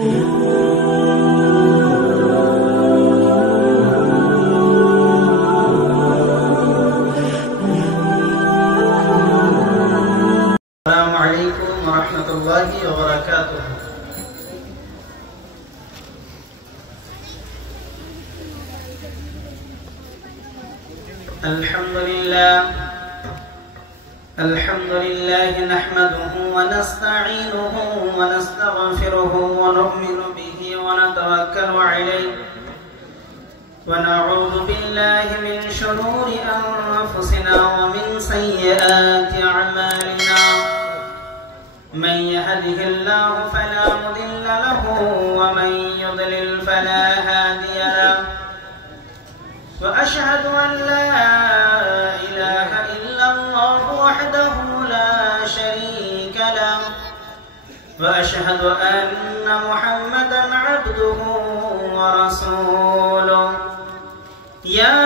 السلام عليكم ورحمة الله وبركاته. الحمد لله نحمده ونستعينه ونستغفره ونؤمن به ونتوكل عليه ونعوذ بالله من شرور أنفسنا ومن سيئات أعمالنا. من يهده الله فلا مضل له ومن يضلل فلا هادي له. وأشهد أن لا إله إلا الله وحده لا شريك له وأشهد أن محمدا عبده ورسوله. يا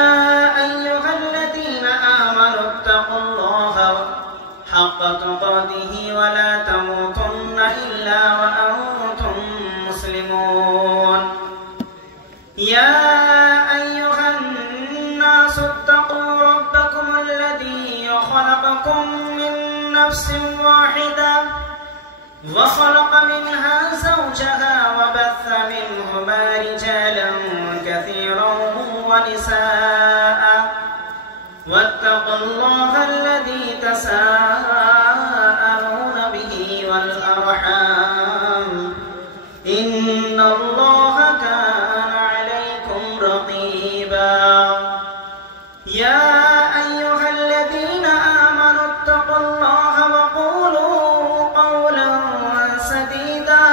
أيها الذين آمنوا اتقوا الله حق تقاته ولا تموتن إلا وأنتم مسلمون. يا أيها الناس اتقوا ربكم الذي خلقكم من نفس واحدة وخلق منها زوجها وبث منهما رجالا كثيرا ونساء واتقوا الله الذي تساءلون به والأرحام إن الله كان عليكم رقيبا. يا أيها الذين آمنوا اتقوا الله وقولوا قولا سديدا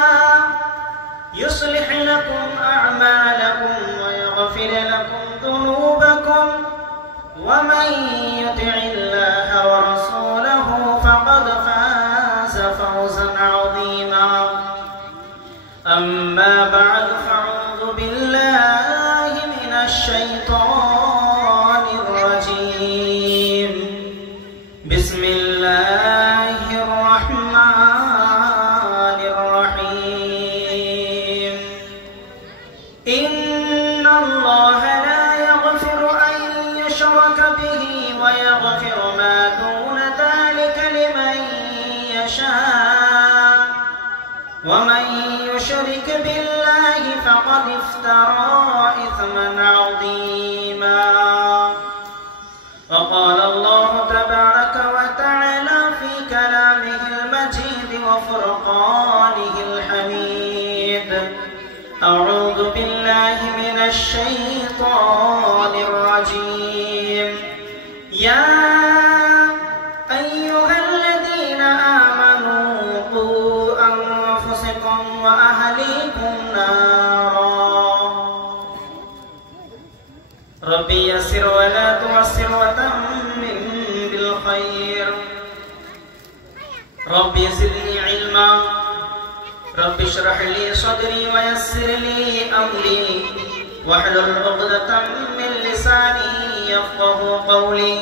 يصلح لكم أعمالكم ويغفر لكم ذنوبكم ومن يطع الله ورسوله فقد فاز فوزا عظيما. أما بعد فأعوذ بالله من الشيطان الرجيم. بسم الله الرحمن الرحيم. إن الله لا يغفر أن يشرك به ويغفر ما دون ذلك لمن يشاء ومن يشرك بالله فقد افترى إثما عظيما. وقال الله تبارك وتعالى في كلامه المجيد وفرقانه الحميد. أعوذ بالله من الشيطان الرجيم. يا أيها الذين آمنوا قوا أنفسكم وأهليكم نارا. ربي يسر ولا تعسر وتمم بالخير. ربي زدني علما. ربي اشرح لي صدري ويسر لي أمري واحلل عقدة من لساني يفقه قولي.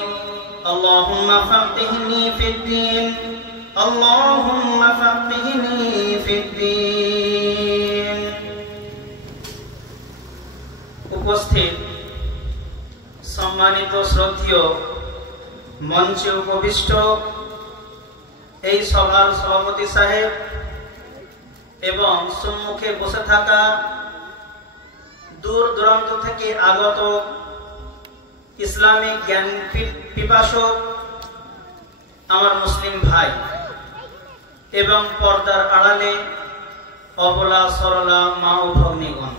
اللهم فقهني في الدين. اللهم فقهني في الدين. উপস্থিত সম্মানিত শ্রদ্ধেয় মঞ্চে উপবিষ্ট এই সভার সভাপতি সাহেব এবং সম্মুখে বসে থাকা দূর দূরান্ত থেকে আগত ইসলামিক জ্ঞান পিপাসক আমার মুসলিম ভাই এবং পর্দার আড়ালে অবলা সরলা মা ও ভগ্নীগণ,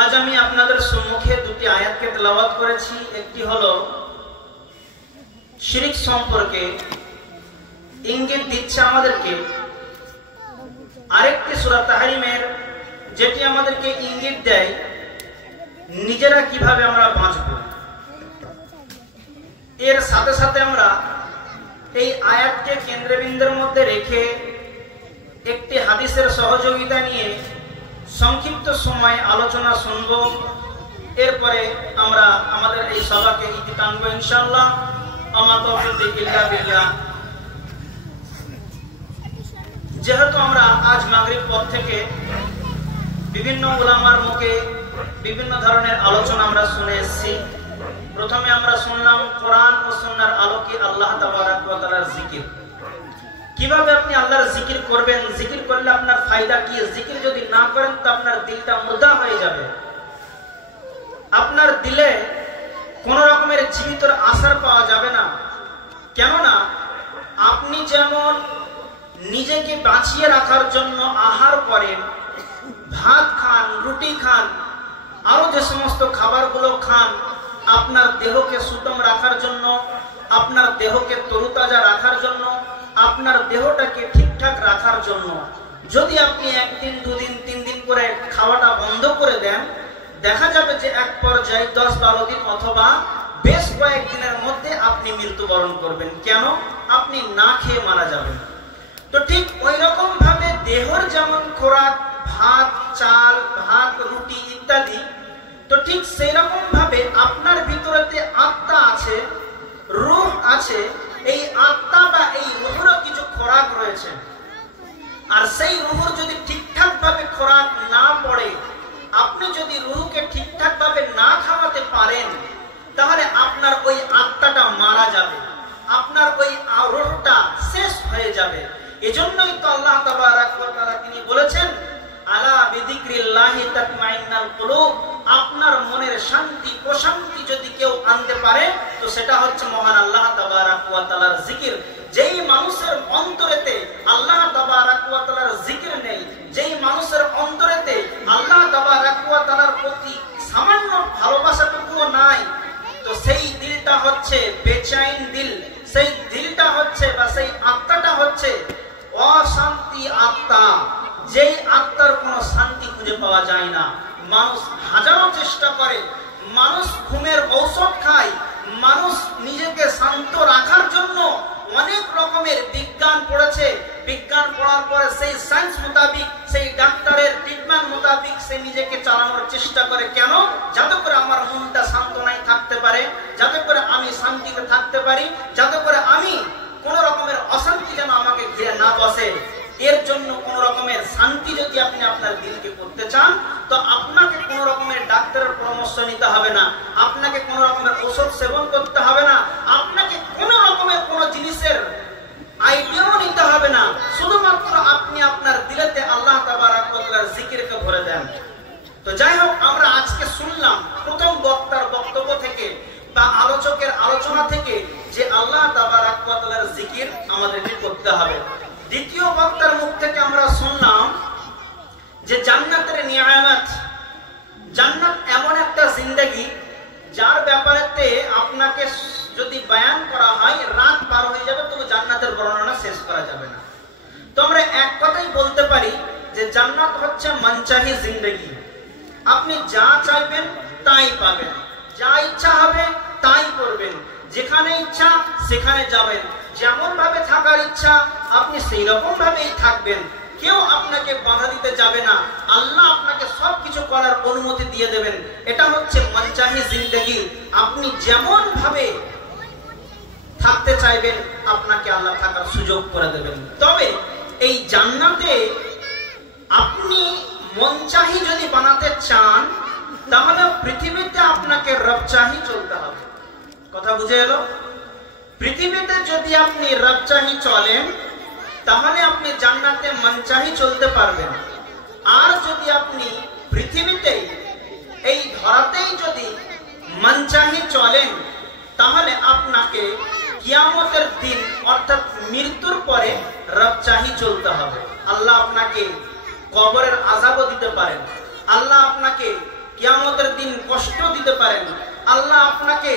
আজ আমি আপনাদের সম্মুখে দুটি আয়াতকে তেলাওয়াত করেছি। একটি হলো শিরক সম্পর্কে ইঙ্গিত দিচ্ছে আমাদেরকে, আরেকটি সূরা তাহরিমের যেটি আমাদেরকে ইঙ্গিত দেয় নিজেরা কিভাবে আমরা বাঁচব। এর সাথে সাথে আমরা এই আয়াতকে কেন্দ্রবিন্দুর মধ্যে রেখে একটি হাদিসের সহযোগিতা নিয়ে সংক্ষিপ্ত সময় আলোচনা শুনব। এরপরে আমরা আমাদের এই সভাকে ইতি টানবো ইনশাআল্লাহ। আমা তাওফীক ইল্লা বিল্লাহ। যেহেতু আমরা আজ মাগরিব পর থেকে বিভিন্ন উলামার মুখে বিভিন্ন ধরনের আলোচনা আমরা শুনে এসেছি। প্রথমে আমরা শুনলাম কোরআন ও সুন্নাহর আলোকে আল্লাহ তাবারক ওয়া তাআলার জিকির। কিভাবে আপনি আল্লাহর জিকির করবেন, জিকির করলে আপনার ফায়দা কি, জিকির যদি না করেন তো আপনার দিলটা মুর্দা হয়ে যাবে, আপনার দিলে কোন রকমের জীবিতর আসার পাওয়া যাবে না। কেননা আপনি যেমন নিজেকে বাঁচিয়ে রাখার জন্য আহার করেন, ভাত খান, রুটি খান, আরো যে সমস্ত খাবারগুলো খান আপনার দেহকে সুষম রাখার জন্য, আপনার দেহকে তরুতাজা রাখার জন্য, আপনার দেহটাকে ঠিকঠাক রাখার জন্য, যদি আপনি একদিন, দুদিন, 3 দিন করে খাওয়াটা বন্ধ করে দেন, দেখা যাবে যে এক পর্যায়ে 10-12 দিন অথবা বেশ কয়েকদিনের মধ্যে আপনি মৃত্যুবরণ করবেন। কেন? আপনি না খেয়ে মারা যাবেন। তো ঠিক ওই রকম ভাবে দেহর যেমন খোরাক ভাত, চাল, ভাত, রুটি ইত্যাদি, তো ঠিক সেই রকম ভাবে আপনার ভিতরেতে আত্মা আছে, রূহ আছে। এই আত্মা বা এই রূহেরও কিছু খোরাক রয়েছে। আর সেই রূহর যদি ঠিকঠাক ভাবে খোরাক না পড়ে, আপনি যদি রূহকে ঠিকঠাক ভাবে না খাওয়াতে পারেন, তাহলে আপনার ওই আত্মাটা মারা যাবে, আপনার ওই রূহটা শেষ হয়ে যাবে। এজন্যই তো আল্লাহ তাবারক ওয়া তাআলা তিনি বলেছেন, আলা বিযিকরিল্লাহি তাতমাইন্নাল কুলুব। আপনার মনের শান্তি প্রশান্তি যদি কেউ আনতে পারে তো সেটা হচ্ছে মহান আল্লাহ তাবারক ওয়া তাআলার জিকির। যেই মানুষের অন্তরেতে আল্লাহ তাবারক ওয়া তাআলার জিকির নেই, যেই মানুষের অন্তরেতে আল্লাহ তাবারক ওয়া তাআলার প্রতি সামান্য ভালোবাসাটুকুও নাই, তো সেই দিলটা হচ্ছে বেচাইন দিল, সেই দিলটা হচ্ছে বা সেই আত্মাটা হচ্ছে অশান্তি আত্মা, যেই আত্মার কোনো শান্তি খুঁজে পাওয়া যায় না। মানুষ হাজারো চেষ্টা করে, মানুষ ঘুমের ঔষধ খায়, মানুষ নিজেকে শান্ত রাখার জন্য অনেক রকমের বিজ্ঞান পড়েছে। বিজ্ঞান পড়ার পরে সেই সায়েন্স মোতাবিক, সেই ডাক্তারের ট্রিটমেন্ট মোতাবিক সে নিজেকে চালানোর চেষ্টা করে। কেন? যাতে করে আমার মনটা শান্তনায় থাকতে পারে, যাতে করে আমি শান্তিতে থাকতে পারি, যাতে করে আমি কোন রকমের অশান্তি যেন আমাকে ঘিরে না বসে। এর জন্য কোন রকমের শান্তি যদি আপনি আপনার দিলকে করতে চান, তো আপনাকে কোন রকমের ডাক্তারের পরামর্শ নিতে হবে না, আপনাকে কোন রকমের ওষুধ সেবন করতে হবে না, আপনাকে কোন রকমের কোন জিনিসের আইডিয়াও নিতে হবে না। শুধুমাত্র আপনি আপনার দিলেতে আল্লাহ তাবারক ওয়া তাআলার জিকিরকে ভরে দেন। তো যাই হোক, আমরা আজকে শুনলাম প্রথম বক্তার বক্তব্য থেকে বা আলোচকের আলোচনা থেকে যে আল্লাহ তাবারক ওয়া তাআলার জিকির আমাদেরকে করতে হবে। দ্বিতীয় বক্তার মুখ থেকে আমরা শুনলাম যে জান্নাতের নিয়ামত। জান্নাত এমন একটা জিন্দেগি যার ব্যাপারেতে আপনাকে যদি বয়ান করা হয় রাত পার হয়ে যাবে, তবে জান্নাতের বর্ণনা শেষ করা যাবে না। তো আমরা এক কথাই বলতে পারি যে জান্নাত হচ্ছে মনচাহি জিন্দেগি। আপনি যা চাইবেন তাই পাবেন, যা ইচ্ছা হবে তাই করবেন, যেখানে ইচ্ছা সেখানে যাবেন, যেমন ভাবে থাকার ইচ্ছা আপনি সেই রকম ভাবেই থাকবেন। কেউ আপনাকে বাধা দিতে যাবে না, আল্লাহ আপনাকে সবকিছু করার অনুমতি দিয়ে দেবেন। এটা হচ্ছে মনচাহি জিন্দেগি। আপনি যেমন ভাবে থাকতে চাইবেন আপনাকে আল্লাহ থাকার সুযোগ করে দেবেন। তবে এই জান্নাতে আপনি মনচাহি যদি বানাতে চান, তাহলে পৃথিবীতে আপনাকে রবচাহি চলতে হবে। কথা বুঝে এলো? পৃথিবীতে যদি আপনি রবচাহি চলেন, তাহলে আপনি জান্নাতে মনচাহি চলতে পারবেন। আর যদি আপনি পৃথিবীতে এই ধরাতেই যদি মনচাহি চলেন, তাহলে আপনাকে কিয়ামতের দিন অর্থাৎ মৃত্যুর পরে রবচাহি চলতে হবে। আল্লাহ আপনাকে কবরের আযাবও দিতে পারেন, আল্লাহ আপনাকে কিয়ামতের দিন কষ্ট দিতে পারেন, আল্লাহ আপনাকে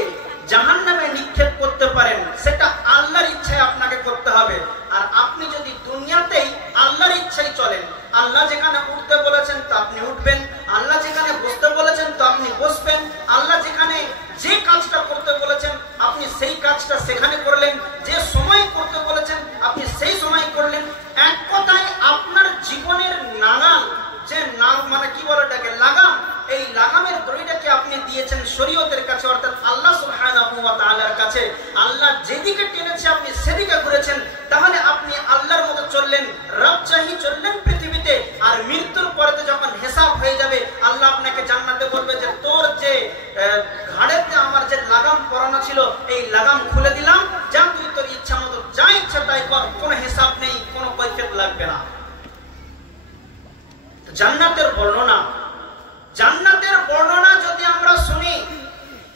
জাহান্নামে নিক্ষেপ করতে পারেন। সেটা আল্লাহর ইচ্ছায় আপনাকে করতে হবে। আর আপনি যদি দুনিয়াতেই আল্লাহর ইচ্ছায় চলেন, আল্লাহ যেখানে উঠতে বলেছেন তো আপনি উঠবেন, আল্লাহ যেখানে বসতে বলেছেন তো আপনি বসবেন, আল্লাহ যেখানে যে কাজটা করতে বলেছেন আপনি সেই কাজটা সেখানে করলেন, যে সময় করতে বলেছেন আপনি সেই সময় করলেন। এক কথায় আপনার জীবনের নাগাল যে মানে কি বলে এটাকে লাগাম, এই লাগামের দড়িটাকে আপনি দিয়েছেন শরীয়তের কাছে অর্থাৎ আল্লাহ সুবহানাহু ওয়া তাআলার কাছে। আল্লাহ যেদিকে টেনেছে আপনি সেদিকে ঘুরেছেন, তাহলে আপনি আল্লাহর মতো চললেন, রবচাহি চললেন পৃথিবীতে, আর মৃত্যুর পরে যখন হিসাব হয়ে যাবে, আল্লাহ আপনাকে জান্নাতে বলবে যে তোর যে ঘাড়েতে আমার যে লাগাম পরানো ছিল, এই লাগাম খুলে দিলাম, যা তুই তোর ইচ্ছা মতো যা ইচ্ছা তাই কর, কোনো হিসাব নেই, কোনো কৈফিয়ত লাগবে না। জান্নাতের বর্ণনা, জান্নাতের বর্ণনা যদি আমরা শুনি,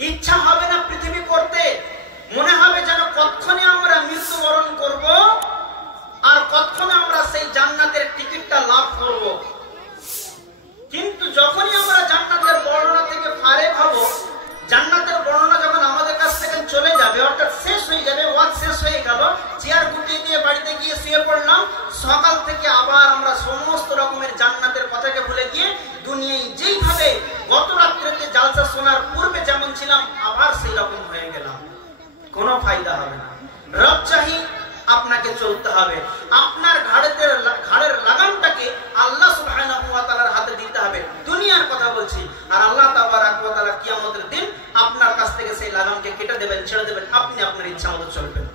ইচ্ছা হবে না পৃথিবী করতে, মনে হবে যেন কতক্ষণে আমরা মৃত্যুবরণ করব আর কতক্ষণে আমরা সেই জান্নাতের টিকিটটা লাভ করব। কিন্তু যখনই আমরা জান্নাতের বর্ণনা থেকে ফারেক হব, জান্নাতের বর্ণনা যখন আমাদের কাছ থেকে চলে যাবে, অর্থাৎ শেষ হয়ে যাবে, ওয়াজ শেষ হয়ে গেল, চেয়ার গুটিয়ে দিয়ে বাড়িতে গিয়ে শুয়ে পড়লাম, সকাল থেকে আবার আমরা সমস্ত রকমের জান্নাতের কথাকে ভুলে গিয়ে দুনিয়ায় যেইভাবে গত রাত্রিতে জালসা শোনার পূর্বে যেমন ছিলাম আবার সেই রকম হয়ে গেলাম, কোনো ফায়দা হবে না। রাজশাহী আপনাকে চলতে হবে, আপনার ঘাড়ের লাগামটাকে আল্লাহ সুবহানাহু ওয়া তাআলার হাতে দিতে হবে, দুনিয়ার কথা বলছি। আর আল্লাহ তাবারাক ওয়া তাআলা কিয়ামতের দিন আপনার কাছ থেকে সেই লাগামকে কেটে দেবেন, ছেড়ে দেবেন, আপনি আপনার ইচ্ছা মতো চলবেন।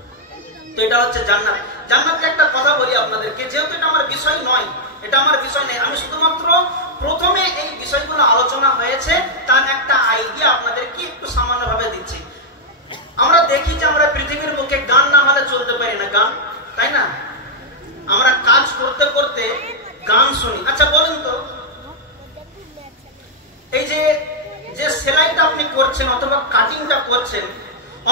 তো এটা হচ্ছে জান্নাত। জান্নাতের একটা কথা বলি আপনাদেরকে, যেহেতু এটা আমার বিষয় নয়, এটা আমার বিষয় নেই, আমি শুধুমাত্র প্রথমে এই বিষয়গুলো আলোচনা হয়েছে তার একটা আইডিয়া আপনাদেরকে একটু সামান্যভাবে দিচ্ছি। আমরা দেখি যে আমরা পৃথিবীর মুখে গান না হলে চলতে পারি না, গান, তাই না? আমরা কাজ করতে করতে গান শুনি। আচ্ছা বলুন তো, এই যে সেলাইটা আপনি করছেন অথবা কাটিংটা করছেন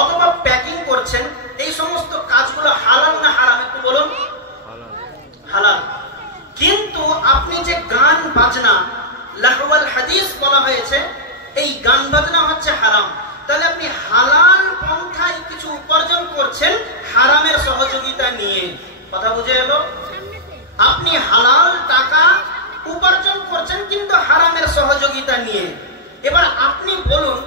অথবা প্যাকিং করছেন, এই সমস্ত কাজগুলো হালাল না হারাম একটু বলুন? হালাল। কিন্তু আপনি যে গান বাজনা, লাহওয়াল হাদিস বলা হয়েছে, এই গান বাজনা হচ্ছে হারাম। তাহলে আপনি হালাল পন্থায় কিছু উপার্জন করছেন হারামের সহযোগিতা নিয়ে, কথা বুঝে এলো? আপনি হালাল টাকা উপার্জন করছেন কিন্তু হারামের সহযোগিতা নিয়ে। এবার আপনি বলুন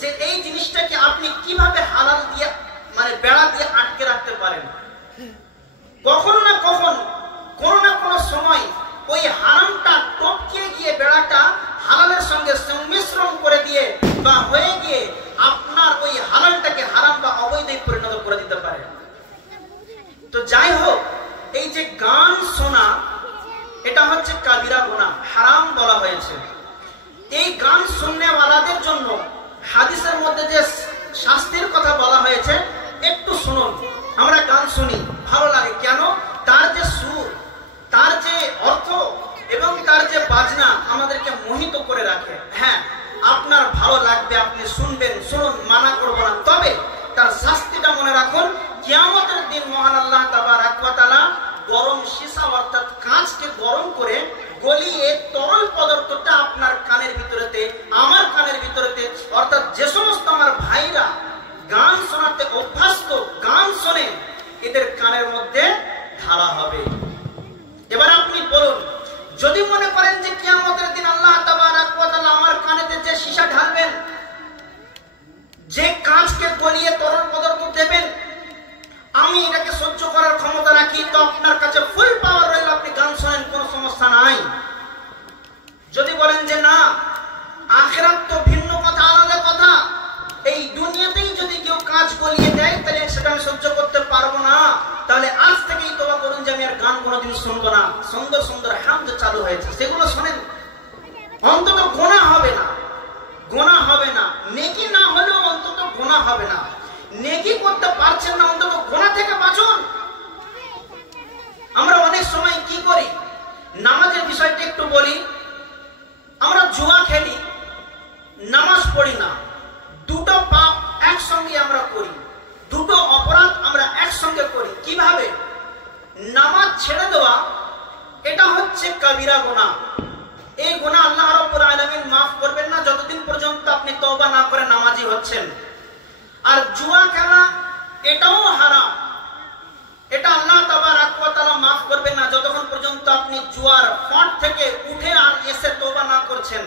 যে এই জিনিসটাকে আপনি কিভাবে হালাল দিয়ে, মানে বেড়া দিয়ে আটকে রাখতে পারেন? কখনো না কখনো, কোনো না কোনো সময় ওই হারামটা টপকে গিয়ে বেড়াটা হালালের সঙ্গে সংমিশ্রণ করে দিয়ে বা হয়ে গিয়ে আপনার ওই হালালটাকে হারাম বা অবৈধে পরিণত করে দিতে পারে। তো যাই হোক, এই যে গান শোনা, এটা হচ্ছে কাবিরা গুনাহ, হারাম বলা হয়েছে। এই গান শুননেওয়ালাদের জন্য হাদিসের মধ্যে যে শাস্তির কথা বলা হয়েছে একটু শুনুন। আমরা গান শুনি, ভালো লাগে কেন? তার যে সুর, তার যে অর্থ এবং তার যে বাজনা আমাদেরকে মোহিত করে রাখে। হ্যাঁ, আপনার ভালো লাগবে, আপনি শুনবেন, শুনুন, মানা করবো না, তবে তার শাস্তিটা মনে রাখুন। কিয়ামতের দিন মহান আল্লাহ তাবারাক ওয়া তাআলা গরম সীসা অর্থাৎ কাঁচকে গরম করে গলিয়ে তরল পদার্থটা আপনার কানের ভিতরেতে, আমার কানের ভিতরেতে, অর্থাৎ যে সমস্ত আমার ভাইরা গান শোনাতে অভ্যস্ত, গান শোনে, এদের কানের মধ্যে ঢালা হবে। এবার আপনি বলুন, যদি মনে করেন যে কিয়ামতের দিন আল্লাহ তাবারাক ওয়া তাআলা আমার কানেতে যে সীসা ঢালবেন, যে কাঁচকে গলিয়ে তরল পদার্থ দেবেন, আমি এটাকে সহ্য করার ক্ষমতা রাখি, তো আপনার কাছে ফুল পাওয়ার রইল, আপনি গান শোনেন, কোনো সমস্যা নাই। যদি বলেন যে না, আখিরাত তো ভিন্ন কথা, আলাদা কথা, এই দুনিয়াতেই যদি কেউ কাঁচ গলিয়ে দেয় তাহলে সেটা আমি সহ্য করতে পারবো না, তাহলে আজ থেকেই তওবা করুন যে আমি আর গান কোনোদিন শুনবো না। সুন্দর সুন্দর হামদ চালু হয়েছে, সেগুলো শোনেন, অন্তত গোনা হবে না, গোনা হবে না, নেকি না হলেও অন্তত গোনা হবে না। নেকি করতে পারছেন না, অন্তত গোনা থেকে বাঁচুন। আমরা অনেক সময় কি করি, নামাজের বিষয়টা একটু বলি, আমরা জুয়া খেলি, নামাজ পড়ি না, দুটো পাপ একসঙ্গে আমরা করি, দুটো অপরাধ আমরা একসঙ্গে করি। কিভাবে? নামাজ ছেড়ে দেওয়া, এটা হচ্ছে কাবিরা গুনাহ। এই গুনাহ আল্লাহ রাব্বুল আলামিন মাফ করবেন না যতদিন পর্যন্ত আপনি তওবা না করে নামাজি হচ্ছেন। আর জুয়া খেলা, এটাও হারাম, এটা আল্লাহ তাবারাক ওয়া তাআলা মাফ করবেন না যতক্ষণ পর্যন্ত আপনি জুয়ার ফাঁদ থেকে উঠে আর এসে তওবা না করছেন,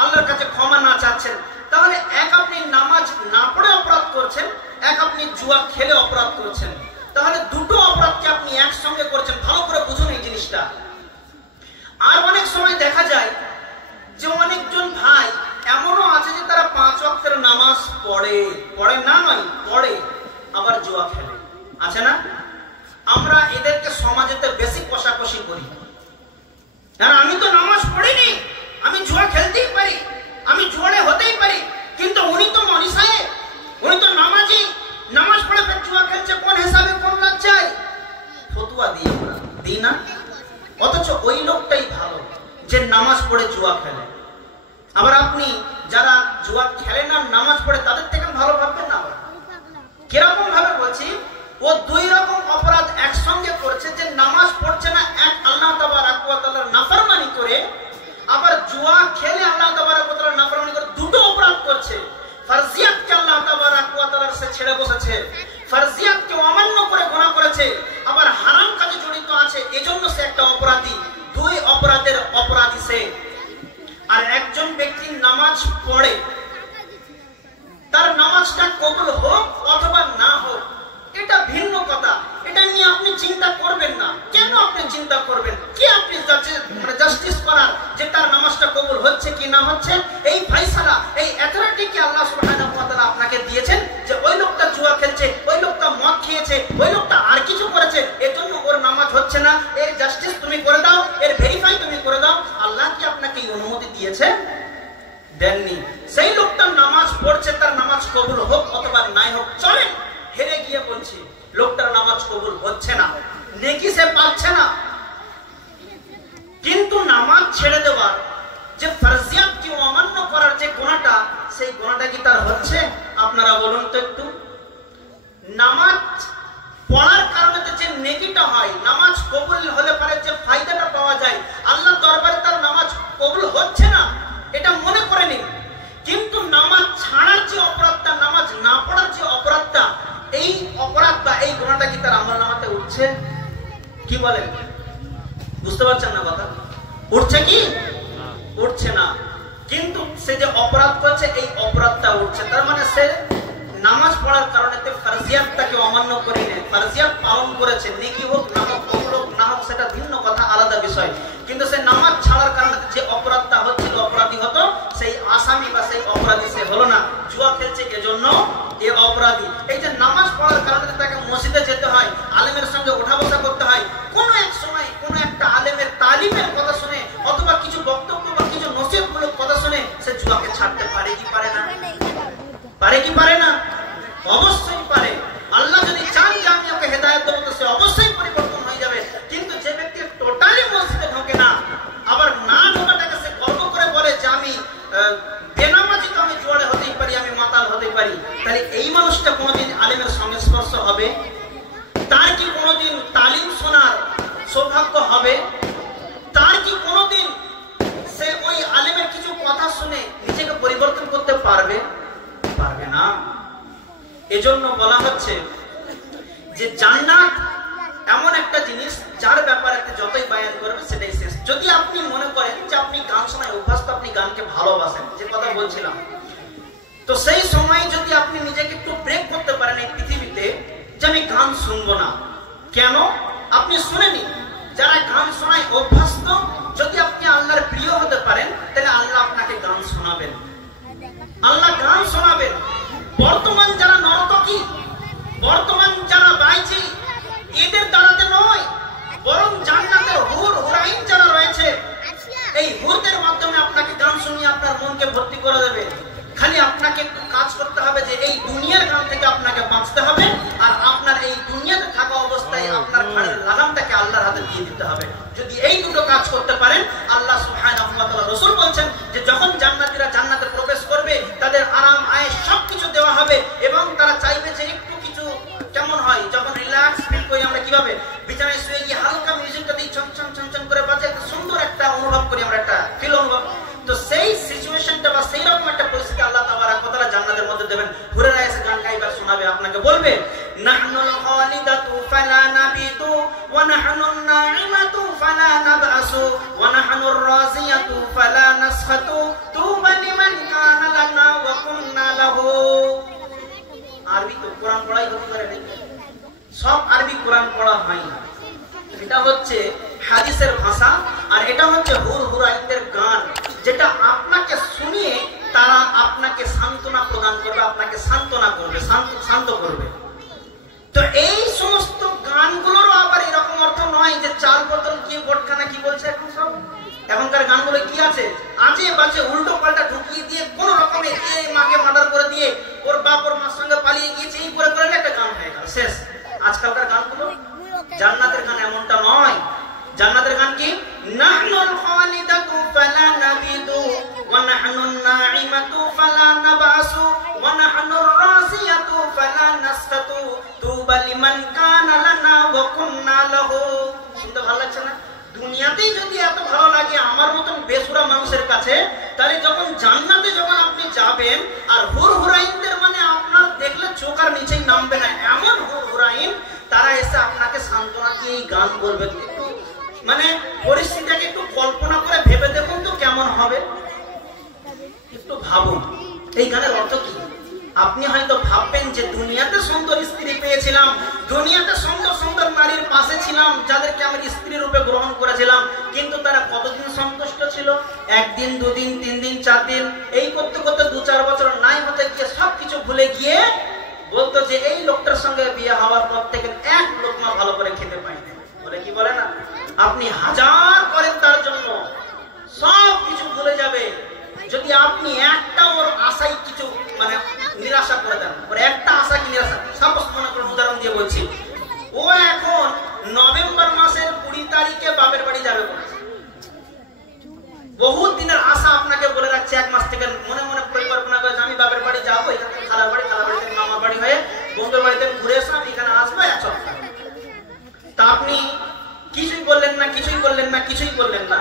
আল্লাহর কাছে ক্ষমা না চাচ্ছেন। তাহলে এক আপনি নামাজ না পড়ে অপরাধ করছেন, এক আপনি জুয়া খেলে অপরাধ করছেন, তাহলে দুটো অপরাধকে আপনি একসঙ্গে করছেন। ভালো করে বুঝুন এই জিনিসটা। আর অনেক সময় দেখা যায় যে অনেকজন ভাই এমনও আছে যে তারা 5 ওয়াক্তের নামাজ পড়ে, পড়ে না নয়, পড়ে, আবার জুয়া খেলে, আছে না? আমরা এদেরকে সমাজেতে বেশি কষাকষি করি, আর আমি তো নামাজ পড়িনি, আমি জুয়া খেলতেই পারি, আমি জুয়ারে হতেই পারি, কিন্তু উনি তো মনি সাহেব, উনি তো নামাজি, নামাজ পড়ে ফের জুয়া খেলছে, কোন হিসাবে কোন লজ্জায়? ফতুয়া দিয়ে আমরা দিই না। অথচ ওই লোকটাই ভালো যে নামাজ পড়ে জুয়া খেলে। আবার আপনি যারা জুয়া খেলে না নামাজ পড়ে তাদের থেকে ভালো ভাববেন না। কিরকম ভাবে বলছি, ও দুই রকম অপরাধ একসঙ্গে করছে, যে নামাজ পড়ছে না এক আল্লাহ তাবারক ওয়া তাআলার নাফরমানি করে, আবার জুয়া খেলে আল্লাহ তাবারক ওয়া তাআলার নাফরমানি করে, দুটো অপরাধ করছে। ফরজিয়াতকে আল্লাহ তাবারক ওয়া তাআলার সে ছেড়ে বসেছে, ফরজিয়াতকে অমান্য করে গুনাহ করেছে, আবার হারাম কাজে জড়িত আছে, এজন্য সে একটা অপরাধী। দুই অপরাধের অপরাধী সে। আর একজন ব্যক্তি নামাজ পড়ে, তার নামাজটা কবুল হোক অথবা না হোক এটা ভিন্ন কথা, এটা নিয়ে আপনি চিন্তা করবেন না। কেন আপনি চিন্তা করবেন? কি আপনি জাস্টিস করার যে তার নামাজটা কবুল হচ্ছে কি না হচ্ছে? এই ফয়সালা, এই অথরিটি কি আল্লাহ সুবহানাহু ওয়া তাআলা আপনাকে দিয়েছেন যে ওই লোকটা জুয়া খেলছে, ওই লোকটা মদ খেয়েছে, ওই লোকটা আর কিছু করেছে, এজন্য ওর নামাজ হচ্ছে না, এর জাস্টিস তুমি করে দাও, এর ভেরিফাই তুমি করে দাও। আল্লাহ কি আপনাকে এই অনুমতি দিয়েছে? দেননি। সেই লোকটা নামাজ পড়ছে, তার নামাজ কবুল হোক অথবা নাই হোক চলেন, হেরে গিয়ে বলছি লোকটার নামাজ কবুল হচ্ছে না, নেকি সে পাচ্ছে না। কিন্তু নামাজ ছেড়ে দেওয়ার যে ফরজিয়াতকে অমান্য করার যে গুনাহটা, সেই গুনাহটা কি তার হচ্ছে? আপনারা বলুন তো একটু। নামাজ পড়ার কারণে যে নেকিটা হয়, নামাজ কবুল হলে পরে যে ফায়দাটা পাওয়া যায়, আল্লাহর দরবারে তার নামাজ কবুল হচ্ছে না এটা মনে করে নিন। কিন্তু নামাজ ছাড়ার যে অপরাধটা, নামাজ না পড়ার যে অপরাধটা, এই অপরাধটা, এই গুনাহটা কি তার আমলনামাতে উঠছে? কি বলেন? বুঝতে পারছেন না কথা? উঠছে কি? উঠছে না। কিন্তু সে যে অপরাধ করছে, এই অপরাধটা উঠছে। তার মানে সে নামাজ পড়ার কারণে ফরজিয়াতটাকে অমান্য করেনি, ফরজিয়াত পালন করেছে। নেকি হোক না হোক, কবুল হোক না হোক সেটা ভিন্ন কথা, আলাদা বিষয়। কিন্তু সে নামাজ ছাড়ার কারণে যে অপরাধটা হচ্ছিল, অপরাধী হতো, সেই আসামি বা সেই অপরাধী সে হলো না। জুয়া খেলছে এজন্য এ অপরাধী। এই যে নামাজ পড়ার কারণে তাকে মসজিদে যেতে হয়, আলেমের সঙ্গে ওঠা বসা করতে হয়, কোন এক সময় কোন একটা আলেমের তালিমের কথা শুনে অথবা কিছু বক্তব্য বা কিছু নসিহতমূলক কথা শুনে সে জুয়াকে ছাড়তে পারে কি পারে না? পারে কি পারে না? অবশ্যই পারে। আল্লাহ যদি চান যে আমি ওকে হেদায়েত দেবো, তো সে অবশ্যই পরিবর্তন হয়ে যাবে। কিন্তু যে ব্যক্তি টোটালি মসজিদে ঢোকে না, আবার না ঢোকাটাকে সে গর্ব করে বলে যে আমি বেনামাজি, তো আমি জোয়ারে হতেই পারি, আমি মাতাল হতেই পারি, তাহলে এই মানুষটা কোনোদিন আলেমের সংস্পর্শ হবে? তার কি কোনোদিন তালিম শোনার সৌভাগ্য হবে? তার কি কোনোদিন সে ওই আলেমের কিছু কথা শুনে নিজেকে পরিবর্তন করতে পারবে? পারবে না। এজন্য বলা হচ্ছে যে জান্নাত এমন একটা জিনিস যার ব্যাপারে যতই বায়ান করবে সেটাই শেষ। যদি আপনি মনে করেন যে আপনি গান শোনায় অভ্যস্ত, আপনি গানকে ভালোবাসেন, যে কথা বলছিলাম, তো সেই সময় যদি আপনি নিজেকে একটু ব্রেক করতে পারেন এই পৃথিবীতে, যে আমি গান শুনবো না, কেন? আপনি শুনে নিন, যারা গান শোনায় অভ্যস্ত, যদি আপনি আল্লাহর প্রিয় হতে পারেন, তাহলে আল্লাহ আপনাকে গান শোনাবেন, আল্লাহ গান শোনাবেন। বর্তমান যারা নর্তকী, বর্তমান যারা বাইজি, এদের দ্বারাতে নয়, বরং জান্নাতের হুর হুরাইন যারা রয়েছে, এই হুরদের মাধ্যমে আপনাকে গান শুনিয়ে আপনার মনকে ভর্তি করে দেবে। খালি আপনাকে একটু কাজ করতে হবে যে এই দুনিয়ার গান থেকে আপনাকে বাঁচতে হবে, আর আপনার এই দুনিয়াতে থাকা অবস্থায় আপনার ঘাড়ের লাগামটাকে আল্লাহর হাতে দিয়ে দিতে হবে। যদি এই দুটো কাজ করতে পারেন, আল্লাহ সুবহানাহু ওয়া তাআলা, রাসূল বলছেন যে যখন জান্নাতীরা জান্নাতে প্রবেশ করবে, তাদের আরাম আয়েশ সবকিছু দেওয়া হবে, এবং তারা চাইবে যে একটু কিছু কেমন হয়, যখন রিল্যাক্স ফিল করি আমরা, কিভাবে বিছানায় শুয়ে গিয়ে হালকা মিউজিকটা দিয়ে ছন ছন ছন ছন করে বাজে, একটা সুন্দর একটা অনুভব করি আমরা, একটা ফিল অনুভব। তো সেই সিচুয়েশনটা বা সেই রকম একটা পরিস্থিতি আল্লাহ তাবারক ওয়া তাআলা জান্নাতের মধ্যে দেবেন। হুরায়রা এসে গান গাইবার শোনাবে, আপনাকে বলবে নাহনুল খালিদাতু ফালা নাবিতু ওয়া নাহনুন নাঈমাতু ফালা নাবআসু ওয়া নাহনুর রাজিয়াতু ফালা নাসখাতু তুবা লিমান কানা লানা ওয়া কুননা লাহু। আরবি তো কোরআন পড়াই হতে পারে না, সব আরবি কোরআন পড়া হয় না। এটা হচ্ছে হাদিসের ভাষা, আর এটা হচ্ছে হুর হুরাইনদের গান, যেটা আপনাকে শুনিয়ে তারা আপনাকে সান্ত্বনা প্রদান করবে, আপনাকে সান্ত্বনা করবে, শান্ত করবে। তো এই সমস্ত গানগুলোরও আবার এরকম অর্থ নয় যে চার বোতল কি বোটখানা কি বলছে এখন সব এখনকার গানগুলো কি আছে, আজে বাজে উল্টো পাল্টা ঢুকিয়ে দিয়ে কোন রকমে এই মাকে মার্ডার করে দিয়ে ওর বাপ ওর মার সঙ্গে পালিয়ে গিয়েছে, এই করে করে একটা গান হয়ে গেল, শেষ। আজকালকার গানগুলো জান্নাতের গান এমনটা নয়। জান্নাতের গান কি, নাহনুল খালিদাতু ফালা নাবিদু ওয়া নাহনুন নাঈমাতু ফালা নাবাসু ওয়া নাহনুর রাসিয়াতু ফালা নাসকাতু তুবা লিমান কানা লানা ওয়া কুননা লাহু। শুনতে ভালো লাগছে না? দুনিয়াতেই যদি এত ভালো লাগে আমার মতন বেসুরা মানুষের কাছে, তাহলে যখন জান্নাতে যখন আপনি যাবেন, আর হুরহুরাইনদের মানে আপনার দেখলে চোখ আর নিচেই নামবে না, এমন হুরহুরাইন তারা এসে আপনাকে সান্ত্বনা দিয়ে গান করবে। একটু মানে পরিস্থিতিটাকে একটু কল্পনা করে ভেবে দেখুন তো কেমন হবে, একটু ভাবুন এই গানের অর্থ কি। আপনি হয়তো ভাববেন যে দুনিয়াতে সুন্দর স্ত্রী পেয়েছিলাম, দুনিয়াতে সুন্দর সুন্দর নারীর পাশে ছিলাম, যাদেরকে আমি স্ত্রী রূপে গ্রহণ করেছিলাম, কিন্তু তারা কতদিন সন্তুষ্ট ছিল? একদিন, দুদিন, 3 দিন, 4 দিন, এই করতে করতে 2-4 বছর নাই হতে গিয়ে সবকিছু ভুলে গিয়ে বলতো যে এই লোকটার সঙ্গে বিয়ে হওয়ার পর থেকে এক লোকমা ভালো করে খেতে পাইনি বলে, কি বলে না? আপনি হাজার করেন তার জন্য, সব কিছু ভুলে যাবে যদি আপনি একটা ওর আশাই কিছু মানে নিরাশা করে দেন। ওর একটা আশা কি নিরাশা? সাপোজ মনে করুন, উদাহরণ দিয়ে বলছি, ও এখন নভেম্বর মাসের 20 তারিখে বাপের বাড়ি যাবে বলেছে। বহুত দিনের আশা আপনাকে বলে রাখছে, 1 মাস থেকে মনে মনে পরিকল্পনা করেছে আমি বাপের বাড়ি যাবো, এখান থেকে খালার বাড়ি, খালার বাড়ি থেকে মামার বাড়ি হয়ে বন্ধুর বাড়িতে ঘুরে এসে আমি এখানে আসবো 1 সপ্তাহ। তা আপনি কিছুই করলেন না, কিছুই করলেন না, কিছুই করলেন না।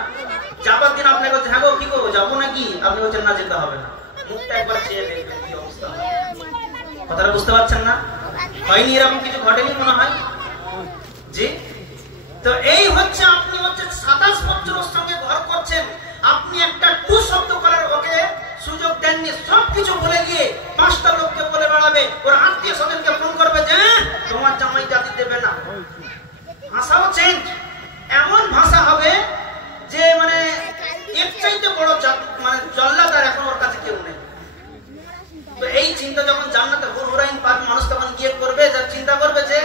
যাবার দিন আপনাকে বলছে, হ্যাঁ গো কি করবো, যাবো নাকি? আপনি বলছেন না, যেতে হবে না। মুখটা একবার চেয়ে দেখবেন কি অবস্থা। কথাটা বুঝতে পারছেন না? হয়নি, এরকম কিছু ঘটেনি মনে হয় জি। তো এই হচ্ছে, আপনি হচ্ছে 27 বছর ওর সঙ্গে ঘর করছেন, আপনি একটা টু শব্দ করার ওকে সুযোগ দেননি, সবকিছু ভুলে গিয়ে 5টা লোককে বলে বেড়াবে, ওর আত্মীয় স্বজনকে ফোন করবে যে তোমার জামাই জাতি দেবে না। ভাষাও চেঞ্জ, এমন ভাষা হবে যে মানে এর চাইতে বড় মানে জল্লাদার এখন ওর কাছে কেউ নেই। তো এই চিন্তা যখন জান্নাতে হুরহুরাইন পাক মানুষ তখন গিয়ে করবে, যা চিন্তা করবে যে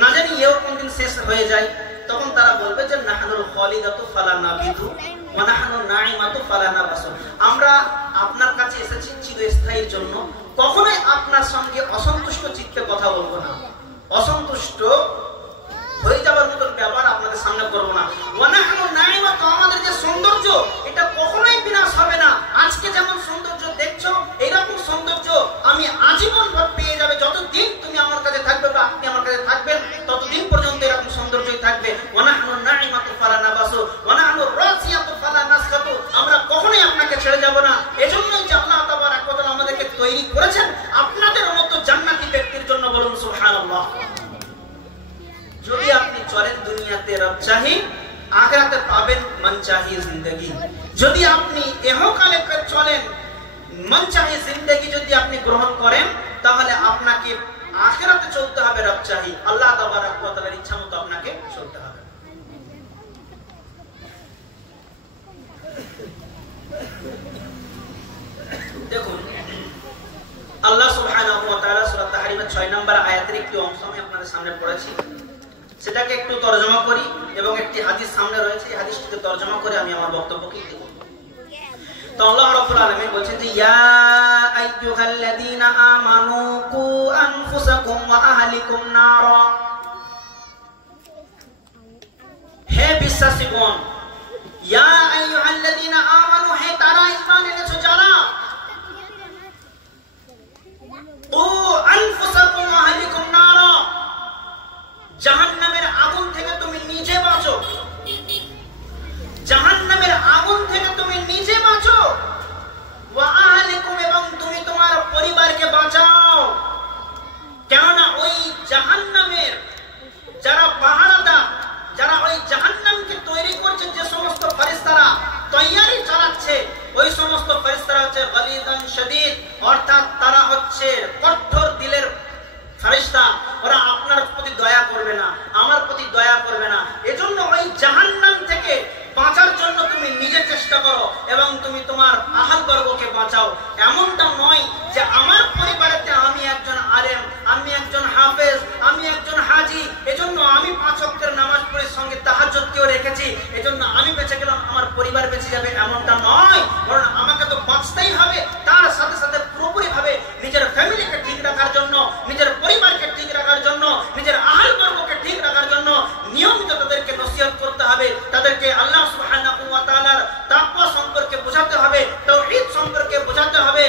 না জানি এও কোনদিন শেষ হয়ে যায়, তখন তারা বলবে যে নাহনুল খালিদাতু ফালা নাবিদু ওয়া নাহনুন নাঈমাতু ফালা নাবাসু। আমরা আপনার কাছে এসেছি চিরস্থায়ীর জন্য, কখনোই আপনার সঙ্গে অসন্তুষ্ট চিত্তে কথা বলবো না, অসন্তুষ্ট হয়ে যাবার মতন ব্যাপার আপনাদের সামনে করবো না। ওয়া নাহনুন নাঈমাতু, আমাদের যে সৌন্দর্য এটা কখনোই বিনাশ হবে না। আজকে যেমন সৌন্দর্য দেখছো, এইরকম সৌন্দর্য আমি আজীবন ভর পেয়ে যাবে, যতদিন তুমি আমার কাছে থাকবে বা আপনি আমার কাছে থাকবেন, ততদিন পর্যন্ত এরকম সৌন্দর্যই থাকবে। ওয়া নাহনুন নাঈমাতু ফালা নাবাসু ওয়া নাহনুর রাসিয়াতু ফালা নাসকাতু, আমরা কখনোই আপনাকে ছেড়ে যাব না। এজন্যই যে আল্লাহ তাবারাক ওয়া তাআলা আমাদেরকে তৈরি করেছেন আপনাদের মতো জান্নাতি ব্যক্তির জন্য, বলুন সুবহানাল্লাহ। যদি আপনি চলেন দুনিয়াতে রব চাহি, আখিরাতে পাবেন মন চাহি জিন্দেগি। যদি আপনি ইহকালে চলেন মন চাহি জিন্দেগি যদি আপনি গ্রহণ করেন, তাহলে আপনাকে আখিরাতে চলতে হবে রব চাহি, আল্লাহ তাবারাক ওয়া তাআলার ইচ্ছা মতো আপনাকে চলতে হবে। দেখুন আল্লাহ সুবহানাহু ওয়া তাআলা সূরা তাহরিমের 6 নম্বর আয়াতের একটি অংশ আমি আপনাদের সামনে পড়েছি, সেটাকে একটু তরজমা করি এবং একটি হাদিস সামনে রয়েছে, এই হাদিসটিকে তরজমা করে আমি আমার বক্তব্যকে দেব। তো আল্লাহ রাব্বুল আলামিন বলেন যে ইয়া আইয়ুহাল্লাযীনা আমানু কু আনফুসাকুম ওয়া আহলিকুম নারা, হে বিশ্বাসীগণ, ইয়া আইয়ুহাল্লাযীনা আমানু, হে তারা ঈমান এনেছো যারা, কু আনফুসাকুম ওয়া আহলিকুম নারা, জাহান্নামের আগুন থেকে তুমি নিজে বাঁচো, জাহান্নামের আগুন থেকে তুমি নিজে বাঁচো, ওয়া আহলিকুম, এবং তুমি তোমার পরিবারকে বাঁচাও। কেননা ওই জাহান্নামের যারা পাহারাদার, যারা ওই জাহান্নামকে তৈরি করছে, যে সমস্ত ফেরেশতারা তৈয়ারি চালাচ্ছে, ওই সমস্ত ফেরেশতারা হচ্ছে গালিদান শাদীদ, অর্থাৎ তারা হচ্ছে কঠোর দিলের ফেরেশতা। ওরা আপনার প্রতি দয়া করবে না, আমার প্রতি দয়া করবে না। এজন্য ওই জাহান্নাম থেকে বাঁচার জন্য তুমি নিজে চেষ্টা করো এবং তুমি তোমার আহল বর্গকে বাঁচাও। এমনটা নয় যে আমার পরিবারেতে আমি একজন আলেম, আমি একজন হাফেজ, আমি একজন হাজি, এজন্য আমি 5 ওয়াক্তের নামাজ পড়ে সঙ্গে তাহাজ্জুদকেও রেখেছি, এজন্য আমি বেঁচে গেলাম, ফেসে যাবে এমনটা নয়, বরং আমাকে তো বাঁচতেই হবে। তার সাথে সাথে পুরোপুরি ভাবে নিজের ফ্যামিলিকে ঠিক রাখার জন্য, নিজের পরিবারকে ঠিক রাখার জন্য, নিজের আহল বর্গকে ঠিক রাখার জন্য নিয়মিত তাদেরকে নসিহত করতে হবে। তাদেরকে আল্লাহ সুবহানাহু ওয়া তাআলার তাকওয়া সম্পর্কে বোঝাতে হবে, তাওহীদ সম্পর্কে বোঝাতে হবে,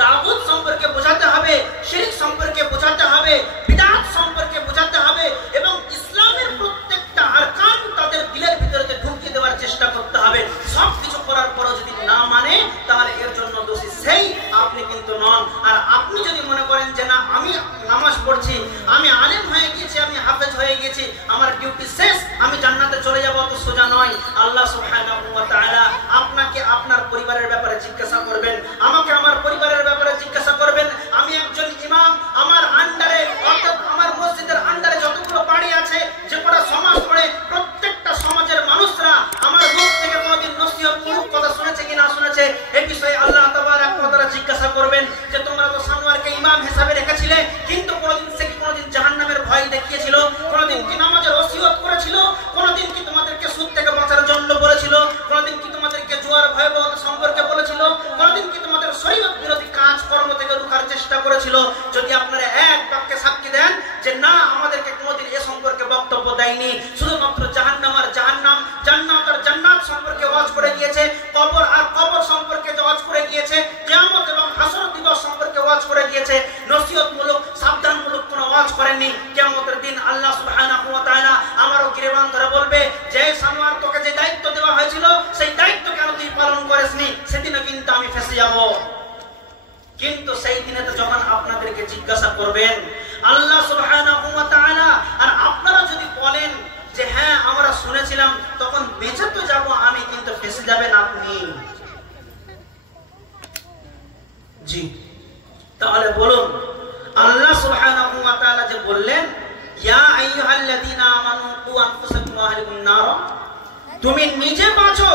তাগুত সম্পর্কে বোঝাতে হবে, শিরক সম্পর্কে বোঝাতে হবে, বিদআত সম্পর্কে বোঝাতে হবে এবং ইসলামের প্রত্যেকটা আরকান তাদের দিলের ভিতরে ঢুকিয়ে দেওয়ার চেষ্টা করতে হবে। সবকিছু করার পরও যদি না মানে তাহলে এর জন্য দোষী সেই, আপনি কিন্তু নন। আর আপনি যদি মনে করেন যে না আমি নামাজ পড়ছি, আমি আলেম হয়ে গেছি, আমি হাফেজ হয়ে গেছি, আমার ডিউটি শেষ, আমি জান্নাতে চলে যাব, তো সোজা নয়। আল্লাহ সুবহানাহু ওয়া তাআলা আপনাকে আপনার পরিবারের ব্যাপারে জিজ্ঞাসা করবেন, আমাকে আমার পরিবারের ব্যাপারে জিজ্ঞাসা করবেন। আমি একজন ইমাম, আমার আন্ডারে অর্থাৎ আমার মসজিদের আন্ডারে যতগুলো বাড়ি আছে, যে কটা সমাজ পড়ে, প্রত্যেকটা সমাজের মানুষরা আমার মুখ থেকে কোনোদিন নসিহতমূলক কথা শুনেছে কি না শুনেছে, এই বিষয়ে আল্লাহ তাবারক ওয়া তাআলা জিজ্ঞাসা করবেন যে তোমরা তো সানোয়ারকে ইমাম হিসাবে রেখেছিলে, কিন্তু কোনোদিন সে কি কোনোদিন জাহান্নামের ভয় দেখিয়েছিল? কোনোদিন কি নামাজের ওসিয়ত করেছিল? কোনোদিন কি তোমাদেরকে সুদ থেকে বাঁচার জন্য বলেছিল? কোনোদিন কি তোমাদেরকে জুয়ার ভয়াবহতা সম্পর্কে বলেছিল? কোনোদিন কি তোমাদের শরীয়ত বিরোধী কাজ কর্ম থেকে রোখার চেষ্টা করেছিল? যদি আপনারা এক বাক্যে সাক্ষী দেন যে না আমাদেরকে কোনোদিন এ সম্পর্কে বক্তব্য দেয়নি, শুধুমাত্র জাহান্নাম আর জাহান্নাম, জান্নাত আর জান্নাত সম্পর্কে ওয়াজ করে গিয়েছে, কবর আর কবর সম্পর্কে ওয়াজ করে গিয়েছে, কিয়ামত এবং হাসর দিবস সম্পর্কে ওয়াজ করে গিয়েছে, নসিহতমূলক সাবধানমূলক কোনো ওয়াজ করেননি, কিয়ামতের দিন আল্লাহ সুবহানাহু ওয়া তাআলা আমারও গিরবান ধরে বলবে যে সানোয়ার তোকে যে দায়িত্ব দেওয়া হয়েছিল সেই দায়িত্ব কেন তুই পালন করিসনি? সেদিনও কিন্তু আমি ফেঁসে যাব। কিন্তু সেই দিনে তো যখন আপনাদেরকে জিজ্ঞাসা করবেন আল্লাহ সুবহানাহু ওয়া তাআলা, আর আপনারা যদি বলেন যে হ্যাঁ আমরা শুনেছিলাম, তখন বেঁচে তো যাব আমি, কিন্তু ফেঁসে যাবেন আপনি। জি, তাহলে বলুন আল্লাহ সুবহানাহু ওয়া তাআলা যে বললেন ইয়া আইয়ুহাল্লাযীনা আমানু কু আনফুসাকুম ওয়া আহলিকুম নার, তুমি নিজে বাঁচো,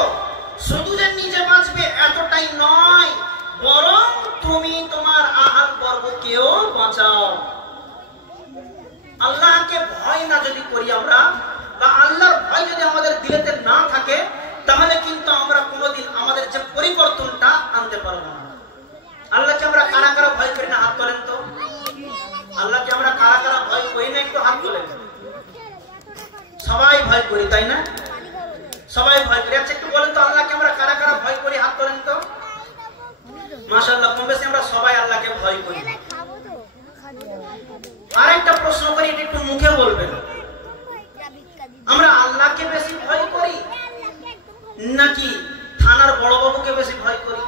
শুধু যে নিজে বাঁচবে এতটাই নয়, বরং তুমি তোমার আহল বর্গকেও বাঁচাও। আল্লাহকে ভয় না যদি করি আমরা, বা আল্লাহর ভয় যদি আমাদের দিলেতে না থাকে, তাহলে কিন্তু আমরা কোনোদিন আমাদের যে পরিবর্তনটা আনতে পারবো না। আল্লাহকে আমরা কারা কারা ভয় করি না, হাত তোলেন তো। আল্লাহকে আমরা কারা কারা ভয় করি না, একটু হাত তোলেন। সবাই ভয় করি, তাই না? সবাই ভয় করি। আচ্ছা একটু বলেন তো আল্লাহকে আমরা কারা কারা ভয় করি, হাত তোলেন তো। মাশাআল্লাহ, কম বেশি আমরা সবাই আল্লাহকে ভয় করি। আরেকটা প্রশ্ন করি, এটা একটু মুখে বলবেন, আমরা আল্লাহকে বেশি ভয় করি নাকি থানার বড় বাবুকে বেশি ভয় করি?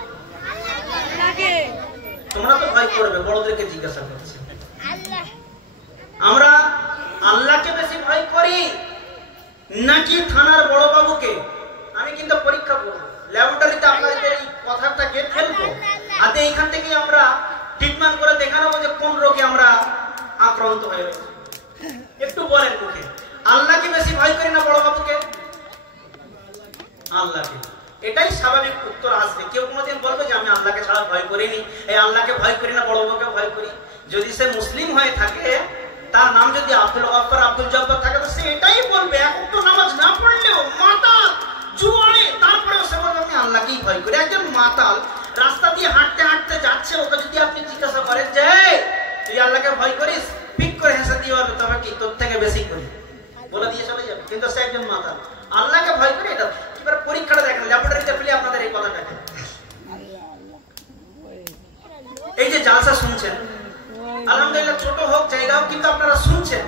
তোমরা তো ভয় করবে, বড়দেরকে জিজ্ঞাসা করছি। আমরা আল্লাহকে বেশি ভয় করি নাকি থানার বড় বাবুকে? আমি কিন্তু পরীক্ষা করব, ল্যাবরেটরিতে আপনাদের এই কথাটাকে ফেলবো, আতে এইখান থেকে আমরা ট্রিটমেন্ট করে দেখানো যে কোন রোগে আমরা আক্রান্ত হয়ে গেছি। একটু বলেন মুখে, আল্লাহকে বেশি ভয় করি না বড় বাবুকে? আল্লাহকে। এটাই স্বাভাবিক উত্তর আসবে। কেউ কোনোদিন বলবে যে আমি আল্লাহকে ছাড়া ভয় করিনি, এই আল্লাহকে ভয় করি না বড় বাবুকে ভয় করি। যদি সে মুসলিম হয়ে থাকে, তার নাম যদি আব্দুল গফফার, আব্দুল জব্বার থাকে, তো সে এটাই বলবে, এখন তো নামাজ না পড়লেও মাতাল জুয়ারে, তারপরেও সে বলবে আমি আল্লাহকেই ভয় করি। একজন মাতাল রাস্তা দিয়ে হাঁটতে হাঁটতে যাচ্ছে, ওকে যদি আপনি জিজ্ঞাসা করেন যে তুই আল্লাহকে ভয় করিস, পিক করে হেসে দিয়ে বলবে তবে কি তোর থেকে বেশি করি, বলে দিয়ে চলে যাবে। কিন্তু সে একজন মাতাল, আল্লাহকে ভয় করে। এটা এবার পরীক্ষাটা দেখেন, ল্যাবরেটরিতে ফেলে আপনাদের এই কথাটাকে। এই যে জালসা শুনছেন, আলহামদুলিল্লাহ ছোট হোক জায়গা হোক, কিন্তু আপনারা শুনছেন।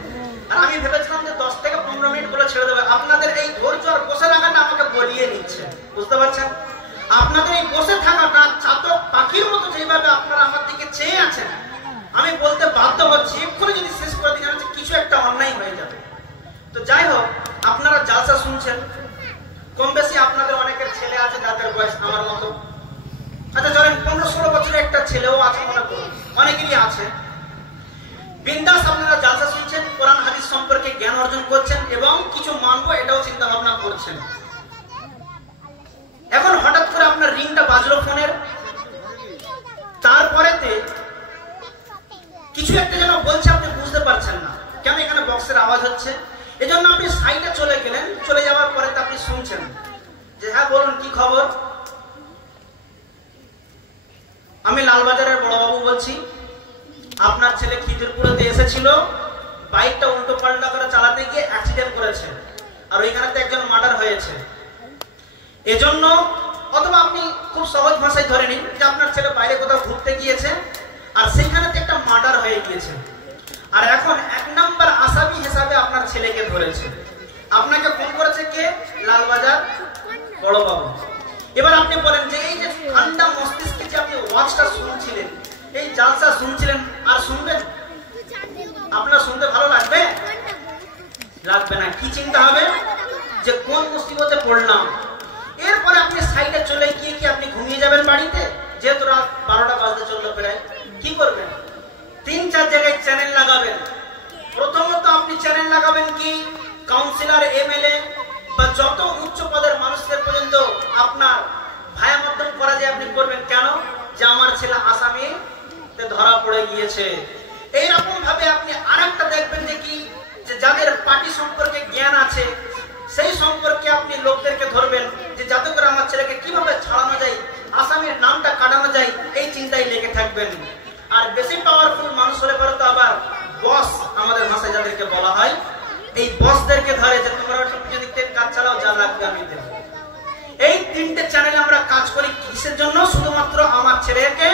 আর আমি ভেবেছিলাম যে 10 থেকে 15 মিনিট বলে ছেড়ে দেবে। আপনাদের এই ধৈর্য আর বসে থাকাটা আমাকে বলিয়ে নিচ্ছে, বুঝতে পারছেন? আপনাদের এই বসে থাকাটা চাতক পাখির মতো যেভাবে আপনারা আমার দিকে চেয়ে আছেন, আমি বলতে বাধ্য হচ্ছি এক্ষুনি যদি শেষ করে দিই জানাচ্ছে কিছু একটা অন্যায় হয়ে যাবে। তো যাই হোক, আপনারা জালসা শুনছেন, কম বেশি আপনাদের অনেকের ছেলে আছে যাদের বয়স আমার মতো। আচ্ছা ধরেন 15-16 বছরের একটা ছেলেও আছে, মনে করুন অনেকেরই আছে। বিন্দাস আপনারা জালসা শুনছেন, কোরআন হাদিস সম্পর্কে জ্ঞান অর্জন করছেন এবং কিছু মানবো এটাও চিন্তা ভাবনা করছেন। এখন হঠাৎ করে আপনার রিংটা বাজলো ফোনের, তারপরেতে কিছু একটা যেন বলছে, আপনি বুঝতে পারছেন না কেন এখানে বক্সের আওয়াজ হচ্ছে। এজন্য আপনি সাইডে চলে গেলেন, চলে যাওয়ার পরে আপনি শুনছেন যে হ্যাঁ হ্যাঁ বলুন, কি খবর? আমি লালবাজারের বড়বাবু বলছি। আপনার ছেলে খিদিরপুরেতে এসেছিল, বাইকটা উল্টো পাল্টা করে চালাতে গিয়ে অ্যাক্সিডেন্ট করেছে, আর ওইখানেতে একজন মার্ডার হয়েছে। এজন্য, অথবা আপনি খুব সহজ ভাষায় ধরে নিন যে আপনার ছেলে বাইরে কোথাও ঘুরতে গিয়েছে, আর সেইখানেতে একটা মার্ডার হয়ে গিয়েছে, আর এখন 1 নম্বর আসামি হিসাবে আপনার ছেলেকে ধরেছে। আপনাকে ফোন করেছে কে? লালবাজার বড়বাবু। এবার আপনি বলেন যে এই যে ঠান্ডা মস্তিষ্কে যে আপনি ওয়াজটা শুনছিলেন, এই জালসা শুনছিলেন, আর শুনবেন? আপনার শুনতে ভালো লাগবে? লাগবে না। কি চিন্তা হবে যে কোন মুসিবতে পড়লাম। এরপরে আপনি সাইডে চলে গিয়ে কি আপনি ঘুমিয়ে যাবেন বাড়িতে? যেহেতু রাত 12টা বাজতে চললো প্রায়, কি করবেন? 3-4 জায়গায় চ্যানেল লাগাবেন। প্রথমত আপনি চ্যানেল লাগাবেন কি কাউন্সিলর, এমএলএ বা যত উচ্চ পদের মানুষদের পর্যন্ত আপনার ভায়া মাধ্যম করা যায় আপনি করবেন। কেন? যে আমার ছেলে আসামিতে ধরা পড়ে গিয়েছে। এইরকম ভাবে আপনি আরেকটা দেখবেন যে কি, যে যাদের পার্টি সম্পর্কে জ্ঞান আছে সেই সম্পর্কে আপনি লোকদেরকে ধরবেন, যে যাতে করে আমার ছেলেকে কিভাবে ছাড়ানো যায়, আসামির নামটা কাটানো যায়, এই চিন্তায় লেগে থাকবেন। আর বেশি পাওয়ারফুল মানুষ হলে পরে তো আবার বস, আমাদের ভাষায় যাদেরকে বলা হয়, এই বসদেরকে ধরে যে তোমরা যদি কাজ চালাও, যা লাগবে আমি দেব। এই 3টে চ্যানেলে আমরা কাজ করি কিসের জন্য? শুধুমাত্র আমার ছেলেকে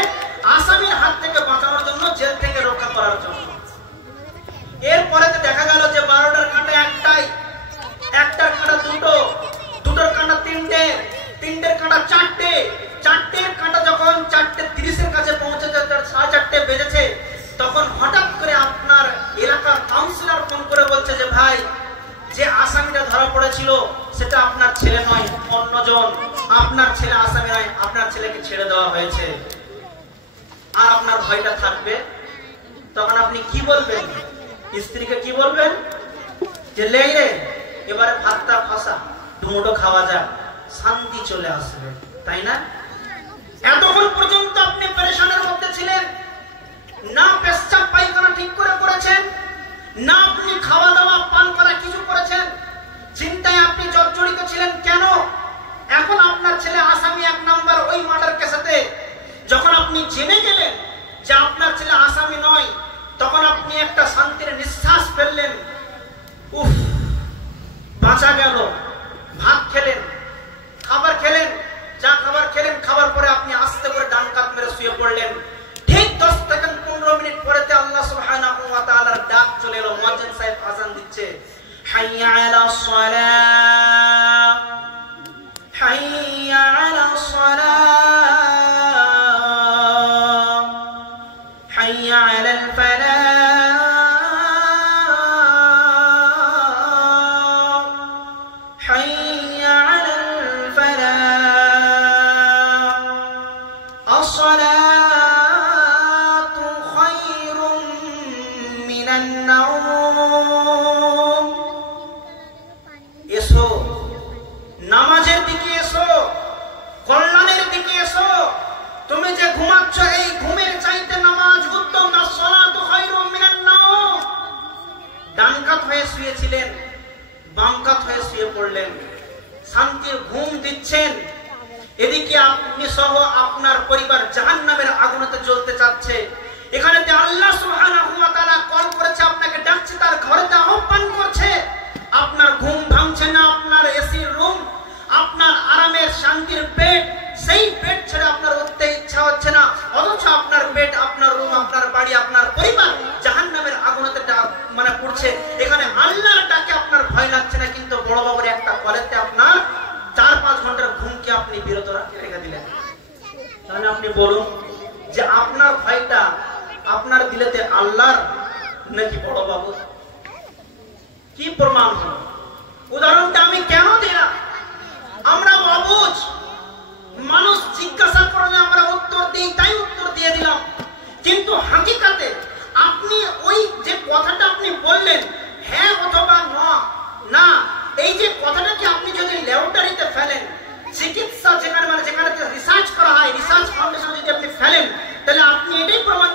আসামির হাত থেকে বাঁচানোর জন্য, জেল থেকে রক্ষা করার জন্য। এরপরে দেখা গেল যে 12টার কাঁটা একটাই, একটার কাঁটা দুটো, দুটোর কাঁটা 3টে, 3টের কাঁটা 4টে, 4টের কাঁটা যখন 4:30-এর কাছে পৌঁছে যায়, 4:30 বেজেছে, তখন হঠাৎ করে আপনার এলাকার কাউন্সিলর ফোন করে বলছে যে ভাই, যে আসামিটা ধরা পড়েছিল সেটা আপনার ছেলে নয়, অন্যজন। আপনার ছেলে আসামি নয়, আপনার ছেলেকে ছেড়ে দেওয়া হয়েছে। আর আপনার ভয়টা থাকবে। তখন আপনি কি বলবেন? স্ত্রীকে কি বলবেন? যে লে এবারে ভাতটা ফাঁসা, দুমুটো খাওয়া যাক, শান্তি চলে আসবে, তাই না? এতক্ষণ পর্যন্ত আপনি পেরেশানের মধ্যে ছিলেন, না পেশাব পায়খানা ঠিক করে করেছেন, না আপনি খাওয়া দাওয়া পান করা কিছু করেছেন, চিন্তায় আপনি জর্জরিত ছিলেন। কেন? এখন আপনার ছেলে আসামি 1 নম্বর ওই মার্ডার কেসেতে। যখন আপনি জেনে গেলেন যে আপনার ছেলে আসামি নয়, তখন আপনি একটা শান্তির নিঃশ্বাস ফেললেন। উফ, বাঁচা গেল। ভাত খেলেন, খাবার খেলেন, যা খাবার খেলেন, খাবার পরে আপনি আস্তে করে ডান কাত মেরে শুয়ে পড়লেন। ঠিক 10 সেকেন্ড 15 মিনিট পরেতে আল্লাহ সুবহানাহু ওয়া তাআলার ডাক চলে এলো। মুয়াজ্জিন সাহেব আযান দিচ্ছে, হাইয়া আলাস সালাহ, হাইয়া আলাস সালাহ, হাইয়া আলাল ফালাহ, হাইয়া আলাল ফালাহ, আসসালাতু খায়রুম মিনান নাওম। এসো, নামাজের দিকে এসো, কল্যাণের দিকে এসো। তুমি যে ঘুমাচ্ছ, এই ঘুমের চাইতে নামাজ উত্তম। আসসালাতু খায়রুম মিনান নাওম। ডান কাত হয়ে শুয়েছিলেন, বাম কাত হয়ে শুয়ে পড়লেন, শান্তির ঘুম দিচ্ছেন। এদিকে আপনি সহ আপনার পরিবার জাহান্নামের আগুনেতে জ্বলতে চাচ্ছে। এখানেতে আল্লাহ সুবহানাহু ওয়া তাআলা কল করেছে, আপনাকে ডাকছে, তার ঘরেতে আহ্বান করছে। আপনার ঘুম ভাঙছে না, আপনার এসির রুম, আপনার আরামের শান্তির বেড, সেই বেড ছেড়ে আপনার উঠতে ইচ্ছা হচ্ছে না, অথচ আপনার বেড, আপনার রুম, আপনার বাড়ি, আপনার পরিবার জাহান্নামের আগুনেতে মানে পড়ছে। এখানে আল্লাহর ডাকে আপনার ভয় লাগছে না, কিন্তু বড়বাবুর একটা কলেতে আপনার 4-5 ঘন্টার ঘুমকে আপনি বিরত রেখে দিলেন। তাহলে আপনি বলুন যে আপনার ভয়টা আপনার দিলেতে আল্লাহর নাকি বড়বাবু? কি প্রমাণ হলো? উদাহরণটা আমি কেন দিলাম? আমরা অবুঝ মানুষ, জিজ্ঞাসা করলে আমরা উত্তর দিই, তাই উত্তর দিয়ে দিলাম। কিন্তু হাকিকাতে আপনি ওই যে কথাটা আপনি বললেন, হ্যাঁ অথবা না, এই যে কথাটাকে আপনি যদি ল্যাবরেটরিতে ফেলেন, চিকিৎসা যেখানে যেখানে রিসার্চ করা হয়, রিসার্চ ফাউন্ডেশনে যদি আপনি ফেলেন, তাহলে আপনি এটাই প্রমাণ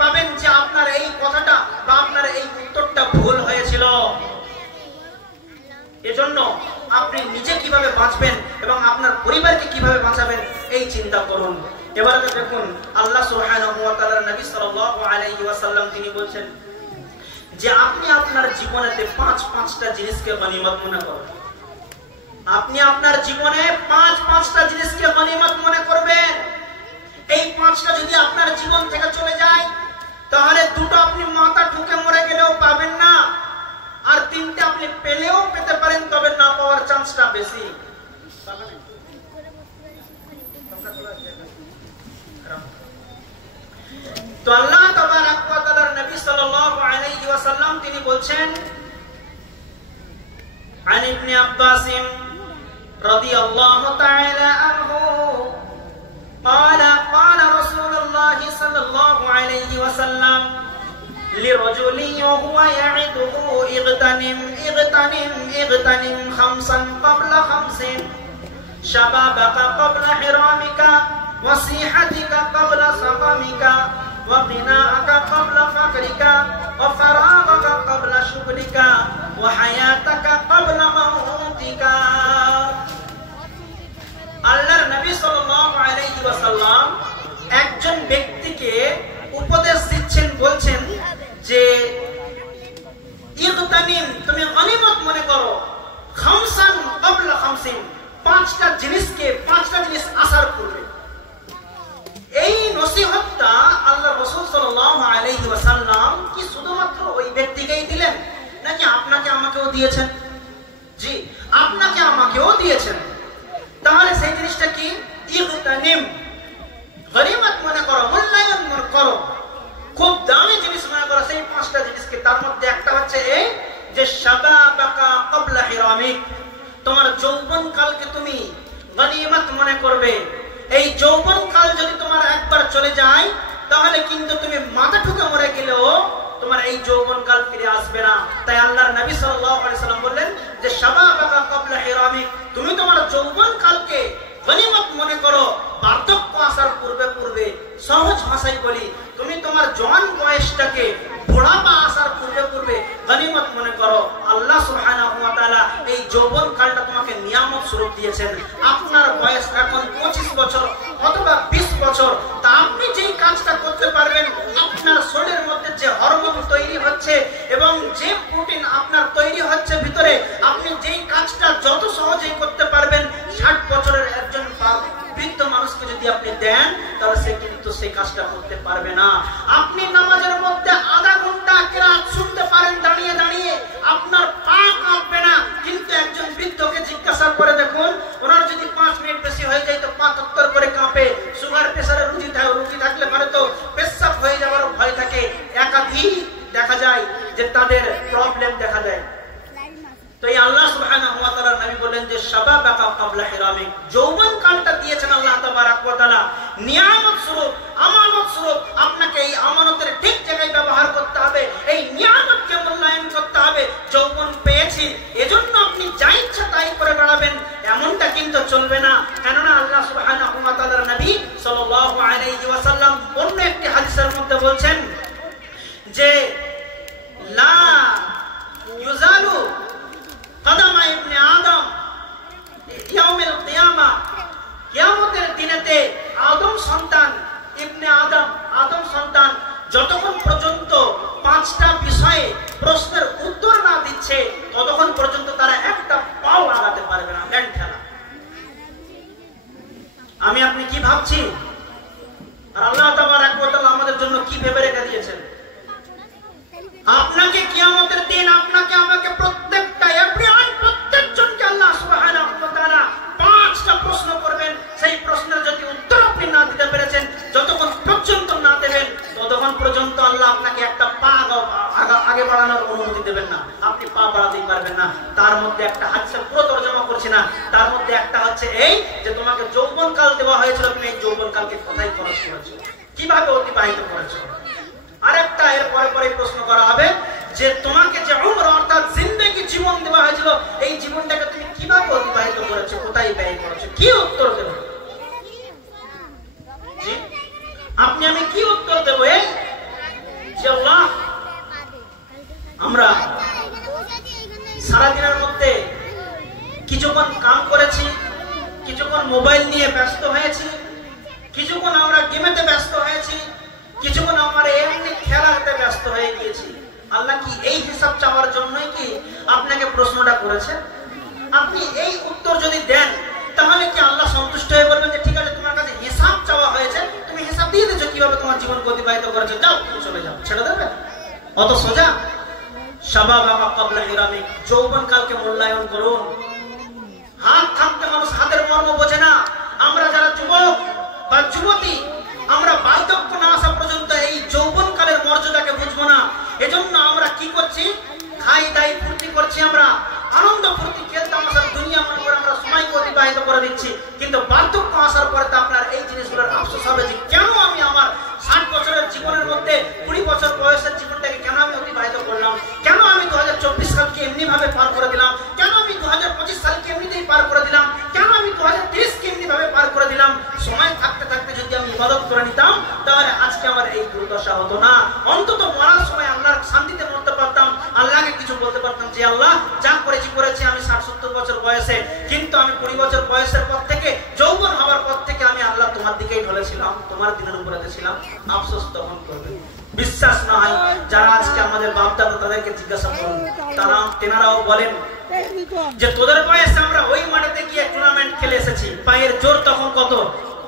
পাবেন যে আপনার এই কথাটা বা আপনার এই উত্তরটা ভুল হয়েছিল। এজন্য আপনি নিজে কিভাবে বাঁচবেন এবং আপনার পরিবারকে কিভাবে বাঁচাবেন এই চিন্তা করুন। এবারে দেখুন আল্লাহ সুবহানাহু ওয়া তাআলার নবী সাল্লাল্লাহু আলাইহি ওয়াসাল্লাম তিনি বলছেন যে আপনি আপনার জীবনেতে পাঁচটা জিনিসকে গনিমত মনে করুন। আপনি আপনার জীবনে পাঁচটা জিনিসকে গনিমত মনে করবেন। এই পাঁচটা যদি আপনার জীবন থেকে চলে যায় তাহলে দুটো আপনি মাথা ঠুকে মরে গেলেও পাবেন না, আর তিনটে আপনি পেলেও পেতে পারেন, তবে না পাওয়ার চান্সটা বেশি। তো আল্লাহ তাবারাক ওয়া তাআলার নবী সাল্লাল্লাহু আলাইহি ওয়াসাল্লাম তিনি বলছেন عن ابن عباس رضي الله تعالى عنه قال قال رسول الله صلى الله عليه وسلم لرجل وهو يعده اغتنم خمسا قبل خمس شبابك قبل حرامك وصيحتك قبل سقمك وغناءك قبل فقرك وفراغك قبل شغلك وحياتك قبل موتك। আল্লাহর নবী সাল্লাল্লাহু আলাইহি ওয়াসাল্লাম একজন ব্যক্তিকে উপদেশ দিচ্ছেন, বলছেন যে ইগতানিম, তুমি গনিমত মনে করো, খামসান ক্বাবলা খামসিন, পাঁচটা জিনিস আসার পূর্বে। এই নসিহতটা আল্লাহ রাসূল সাল্লাল্লাহু আলাইহি ওয়াসাল্লাম কি শুধুমাত্র ওই ব্যক্তিকেই দিলেন নাকি আপনাকে আমাকেও দিয়েছেন? জি, আপনাকে আমাকেও দিয়েছেন। তাহলে সেই জিনিসটা কি? ইগতানিম, গনিমত মনে করো, মূল্যায়ন মনে করো, খুব দামি জিনিস মনে করো সেই পাঁচটা জিনিসকে। তার মধ্যে একটা হচ্ছে এই যে শাবাবাকা ক্বাবলা হিরামিক, তোমার যৌবন কালকে তুমি গনিমত মনে করবে। এই যৌবন কাল যদি তোমার একবার চলে যায় তাহলে কিন্তু তুমি মাথা ঠুকে মরে গেলেও তোমার এই যৌবন কাল ফিরে আসবে না। তাই আল্লাহর নবী সাল্লাল্লাহু আলাইহি সাল্লাম বললেন যে শাবাবাকা ক্বাবলা হিরামিক, তুমি তোমার যৌবন কালকে গনিমত মনে করো, বার্ধক্য আসার পূর্বে। সহজ ভাষায় বলি, তুমি তোমার জওয়ান বয়সটাকে বুড়াপা আসার পূর্বে গনিমত মনে করো। আল্লাহ সুবহানাহু ওয়া তাআলা এই যৌবন কালটা তোমাকে নিয়ামত স্বরূপ দিয়েছেন। আপনার বয়স এখন 25 বছর অথবা 20 বছর, তা আপনি যেই কাজটা করতে পারবেন, আপনার শরীরের মধ্যে যে হরমোন তৈরি হচ্ছে এবং যে প্রোটিন আপনার তৈরি হচ্ছে ভিতরে, আপনি যেই কাজটা যত সহজেই করতে পারবেন, 60 বছরের একজন বৃদ্ধ মানুষকে যদি আপনি দেন তাহলে সে কিন্তু সেই কাজটা করতে পারবে না। আপনি নামাজের মধ্যে আধা ঘন্টা কিরাত শুনতে পারেন দাঁড়িয়ে দাঁড়িয়ে, আপনার পা কাঁপবে না, কিন্তু একজন বৃদ্ধকে জিজ্ঞাসা করে দেখুন, ওনার যদি 5 মিনিট বেশি হয়ে যায় তো পা তত্তর করে কাঁপে। সুগার প্রেসারের রোগী থাকলে পরে তো পেশাব হয়ে যাওয়ার ভয় থাকে। একাধিক দেখা যায় যে তাদের প্রবলেম দেখা যায়। তো এই আল্লাহ সুবহানাহু ওয়া তাআলা নবী বলেন যে শাবাবাকা ক্বাবলা হিরামিক, যৌবন কালটা দিয়েছেন আল্লাহ তাবারাক ওয়া তাআলা নিয়ামত স্বরূপ, আমানত স্বরূপ। আপনাকে এই আমানতের ঠিক জায়গায় ব্যবহার করতে হবে, এই নিয়ামতকে মূল্যায়ন করতে হবে। যৌবন পেয়েছি এজন্য আপনি যা ইচ্ছা তাই করে বেড়াবেন, এমনটা কিন্তু চলবে না। কেননা আল্লাহ সুবহানাহু ওয়া তাআলার নবী সাল্লাল্লাহু আলাইহি ওয়াসাল্লাম অন্য একটি হাদিসের মধ্যে বলছেন যে লা ইউজালু কদমা ইবনে আদম ইয়াউমিল কিয়ামা, কিয়ামতের দিনেতে আদম সন্তান ইবনে আদম সন্তান যতক্ষণ পর্যন্ত 5টা বিষয়ে প্রশ্নের উত্তর না দিচ্ছে ততক্ষণ পর্যন্ত তারা একটা পাও আগাতে পারবে না। জ্ঞান খেলা। আমি আপনি কি ভাবছি আর আল্লাহ তাবারাক ওয়া তাআলা আমাদের জন্য কি ভেবে রেখে দিয়েছেন? আপনাকে কিয়ামতের দিন আপনাকে আমাকে প্রত্যেকটা প্রত্যেকজনকে আল্লাহ সুবহানাহু ওয়া তাআলা 5টা প্রশ্ন করবেন। সেই প্রশ্নের যদি উত্তর আপনি না দিতে পেরেছেন, যতক্ষণ পর্যন্ত না দেবেন ততক্ষণ পর্যন্ত আল্লাহ আপনাকে একটা পা আগে বাড়ানোর অনুমতি দেবেন না, আপনি পা বাড়াতেই পারবেন না। তার মধ্যে একটা হাদিসের পুরো তরজমা করছি না, তার মধ্যে একটা হচ্ছে এই যে তোমাকে যৌবন কাল দেওয়া হয়েছিল, তুমি এই যৌবন কালকে কোথায় খরচ করেছো, কিভাবে অতিবাহিত করেছো। আরেকটা এর পরে প্রশ্ন করা হবে যে তোমাকে যে উমর অর্থাৎ জিন্দেগি জীবন দেওয়া হয়েছিল, এই জীবনটাকে তুমি কিভাবে অতিবাহিত করেছো, কোথায় ব্যয় করেছো, কি উত্তর দেব? জি, আপনি আমি কি উত্তর দেব? এই যে আল্লাহ, আমরা সারাদিনের মধ্যে কিছুক্ষণ কাম করেছি, কিছুক্ষণ মোবাইল নিয়ে ব্যস্ত হয়েছি, কিছুক্ষণ আমরা গেমেতে ব্যস্ত হয়েছি, কিছুক্ষণ আমরা এমনি খেলাতে ব্যস্ত হয়ে গিয়েছি। আল্লাহ কি এই হিসাব চাওয়ার জন্যই কি আপনাকে প্রশ্নটা করেছে? আপনি এই উত্তর যদি দেন তাহলে কি আল্লাহ সন্তুষ্ট হয়ে বলবেন যে ঠিক আছে তোমার কাছে হিসাব চাওয়া হয়েছে, তুমি হিসাব দিয়ে দিয়েছো কিভাবে তোমার জীবন অতিবাহিত করেছো, যাও তুমি চলে যাও, ছেড়ে দেবে? অত সোজা? শাবাবা ক্বাবলা হিরামিক, যৌবন কালকে মূল্যায়ন করুন। হাত থামতে মানুষ হাতের মর্ম বোঝে না। আমরা যারা যুবক বা যুবতী, আমরা বার্ধক্য না আসা পর্যন্ত এই যৌবন কালের মর্যাদাকে বুঝবো না। এজন্য আমরা কি করছি? খাই দাই ফুর্তি করছি, আমরা আনন্দ ফুর্তি খেলতে আমাদের দুনিয়া মনে করে আমরা সময়কে অতিবাহিত করে দিচ্ছি। কিন্তু বার্ধক্য আসার পরে তো আপনার এই জিনিসগুলোর আফসোস হবে যে কেন আমি আমার 60 বছরের জীবনের মধ্যে 20 বছর বয়সের জীবনটাকে কেন আমি অতিবাহিত করলাম, কেন আমি 2024 সালকে এমনি ভাবে পার করে দিলাম, কেন আমি 2025 সালকে এমনিতেই পার করে দিলাম, কেন আমি 2030 কে এমনি ভাবে পার করে দিলাম। সময় থাকতে থাকতে যদি আমি ইবাদত করে নিতাম তাহলে আজকে আমার এই দুর্দশা হতো না। অন্তত মরার সময় আল্লাহর শান্তিতে মরতে পারতাম, আল্লাহকে কিছু বলতে পারতাম যে আল্লাহ যা করেছি আমি 60-70 বছর বয়সে, কিন্তু আমি 20 বছর বয়সের পর থেকে যৌবন হওয়ার পর থেকে আমি আল্লাহ তোমার দিকেই ঢলেছিলাম, তোমার দিনের উপরে ছিলাম। আফসোস তখন করবে। বিশ্বাস না হয় যারা আজকে আমাদের বাপ দাদা তাদেরকে জিজ্ঞাসা করুন, তেনারাও বলেন যে তোদের বয়সে আমরা ওই মাঠেতে গিয়ে টুর্নামেন্ট খেলে এসেছি, পায়ের জোর তখন কত,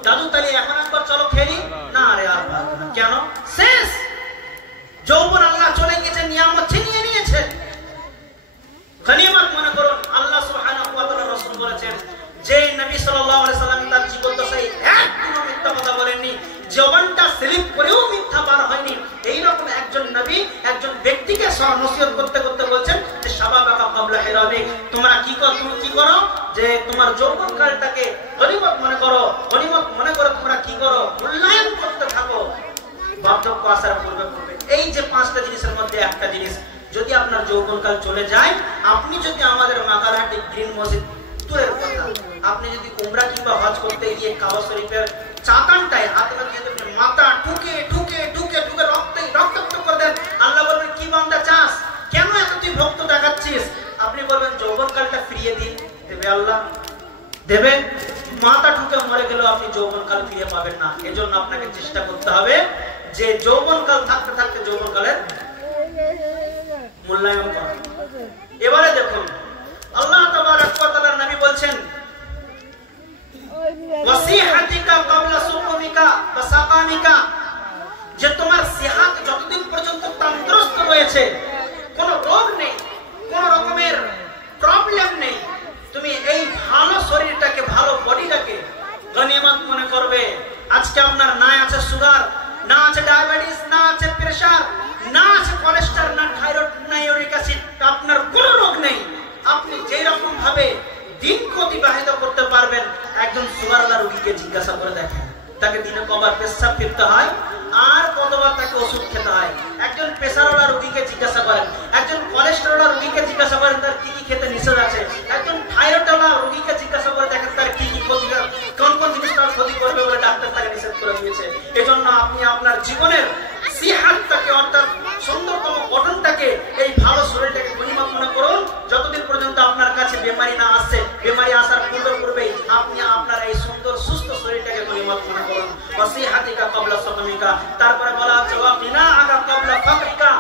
দাদু তালি এখন একবার চলো খেলি না, আরে আর কেন, শেষ যৌবন আল্লাহ চলে গেছে, নিয়ামত ছিনিয়ে নিয়েছে। গনিমত মনে করুন। আল্লাহ সুবহানাহু ওয়া তাআলা রাসূল বলেছেন যে নবী সাল্লাল্লাহু আলাইহি সাল্লাম তার জীবদ্দশায় একদিনও মিথ্যা কথা বলেননি, জীবনটা স্লিপ করেও মিথ্যা বার হয়নি। এই রকম একজন নবী একজন ব্যক্তিকে নসিহত করতে করতে বলছেন যে শাবাবা ক্বাবলা হিরামিক, তোমরা কি করো যে তোমার যৌবন কালটাকে গনিমত মনে করো, গনিমত মনে করে তোমরা কি করো, মূল্যায়ন করতে থাকো বার্ধক্য আসার পূর্বে পূর্বে। এই যে 5টা জিনিসের মধ্যে একটা জিনিস যদি আপনার যৌবনকাল চলে যায়, আপনি যদি আমাদের মাকারহাটি গ্রিন মসজিদ দূরের কথা, আপনি যদি উমরা কিংবা হজ করতে গিয়ে কাবা শরীফের চাতানটায় হাতে দিয়ে মাথা ঠুকে ঠুকে ঠুকে ঠুকে রক্তাক্ত করে দেন, আল্লাহ বলবেন কি বান্দা চাস, কেন এত তুই ভক্ত দেখাচ্ছিস? আপনি বলবেন যৌবনকালটা ফিরিয়ে দিন, দেবে আল্লাহ? দেবে? মাথা ঠুকে মরে গেলেও আপনি যৌবনকাল ফিরে পাবেন না। এজন্য আপনাকে চেষ্টা করতে হবে যে যৌবনকাল থাকতে থাকতে যৌবনকালের মূল্যায়ন করা। এবারে দেখুন আল্লাহ তাবারক ওয়া তাআলার নবী বলছেন ওয়াসিহাতিকা ক্বাবলা সুকুমিকা ওয়া সাকামিকা, যে তোমার সিহাত যতদিন পর্যন্ত তন্দ্রুস্ত রয়েছে, কোনো রোগ নেই, কোনো রকমের প্রবলেম নেই, তুমি এই ভালো শরীরটাকে ভালো বডিটাকে গনিমত মনে করবে। আজকে আপনার না আছে সুগার, না আছে ডায়াবেটিস, না আছে প্রেসার, না আছে কোলেস্টেরল, না থাইরয়েড, না ইউরিক অ্যাসিড, আপনার কোনো রোগ নেই। আপনি যে রকম ভাবে দিন অতিবাহিত করতে পারবেন, একজন সুগারওয়ালা রোগীকে জিজ্ঞাসা করে দেখেন তাকে দিনে কবার পেশাব ফিরতে হয় আর কতবার তাকে ওষুধ খেতে হয়। একজন প্রেসারওয়ালা রোগীকে জিজ্ঞাসা করেন, একজন কোলেস্টেরল রোগীকে জিজ্ঞাসা করেন তার কি কি খেতে নিষেধ আছে, একজন থাইরয়েডওয়ালা রোগীকে জিজ্ঞাসা করে দেখেন তার কি কি ক্ষতি, কোন কোন জিনিস তার ক্ষতি করবে বলে ডাক্তার তাকে নিষেধ করে দিয়েছে। এজন্য আপনি আপনার জীবনের সিহাতটাকে অর্থাৎ সুন্দরতম গঠনটাকে, এই ভালো শরীরটাকে গনিমত মনে করুন। যতদিন পর্যন্ত আপনার কাছে বেমারি না আসছে, বেমারি আসার পূর্বে পূর্বেই আপনি আপনার এই সুন্দর সুস্থ শরীরটাকে গনিমত মনে করুন। ওয়াসিহাতিকা ক্বাবলা সাকামিকা, তারপরে বলা হচ্ছে ওয়াকিনাআকা ক্বাবলা ফাকরিকা,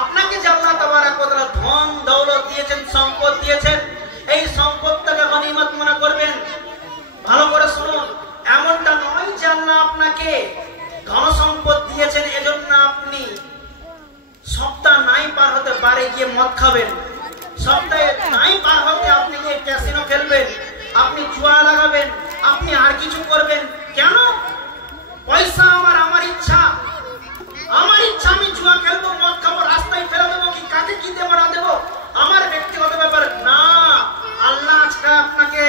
আপনাকে যে আল্লাহ তাবারক ওয়া তাআলা ধন দৌলত দিয়েছেন, সম্পদ দিয়েছেন, এই সম্পদটাকে গনিমত মনে করবেন। ভালো করে শুনুন, এমনটা নয় যে আল্লাহ আপনাকে ধন সম্পদ দিয়েছেন এজন্য আপনি সপ্তাহ নাই পার হতে বারে গিয়ে মদ খাবেন, সপ্তাহে নাই পার হতে আপনি গিয়ে ক্যাসিনো খেলবেন, আপনি জুয়া লাগাবেন, আপনি আর কিছু করবেন। কেন? পয়সা আমার ইচ্ছা, আমি জুয়া খেলবো, মদ খাবো, রাস্তায় ফেলে দেবো, কি কাকে কি দেবো না দেবো আমার ব্যক্তিগত ব্যাপার না। আল্লাহ আজকে আপনাকে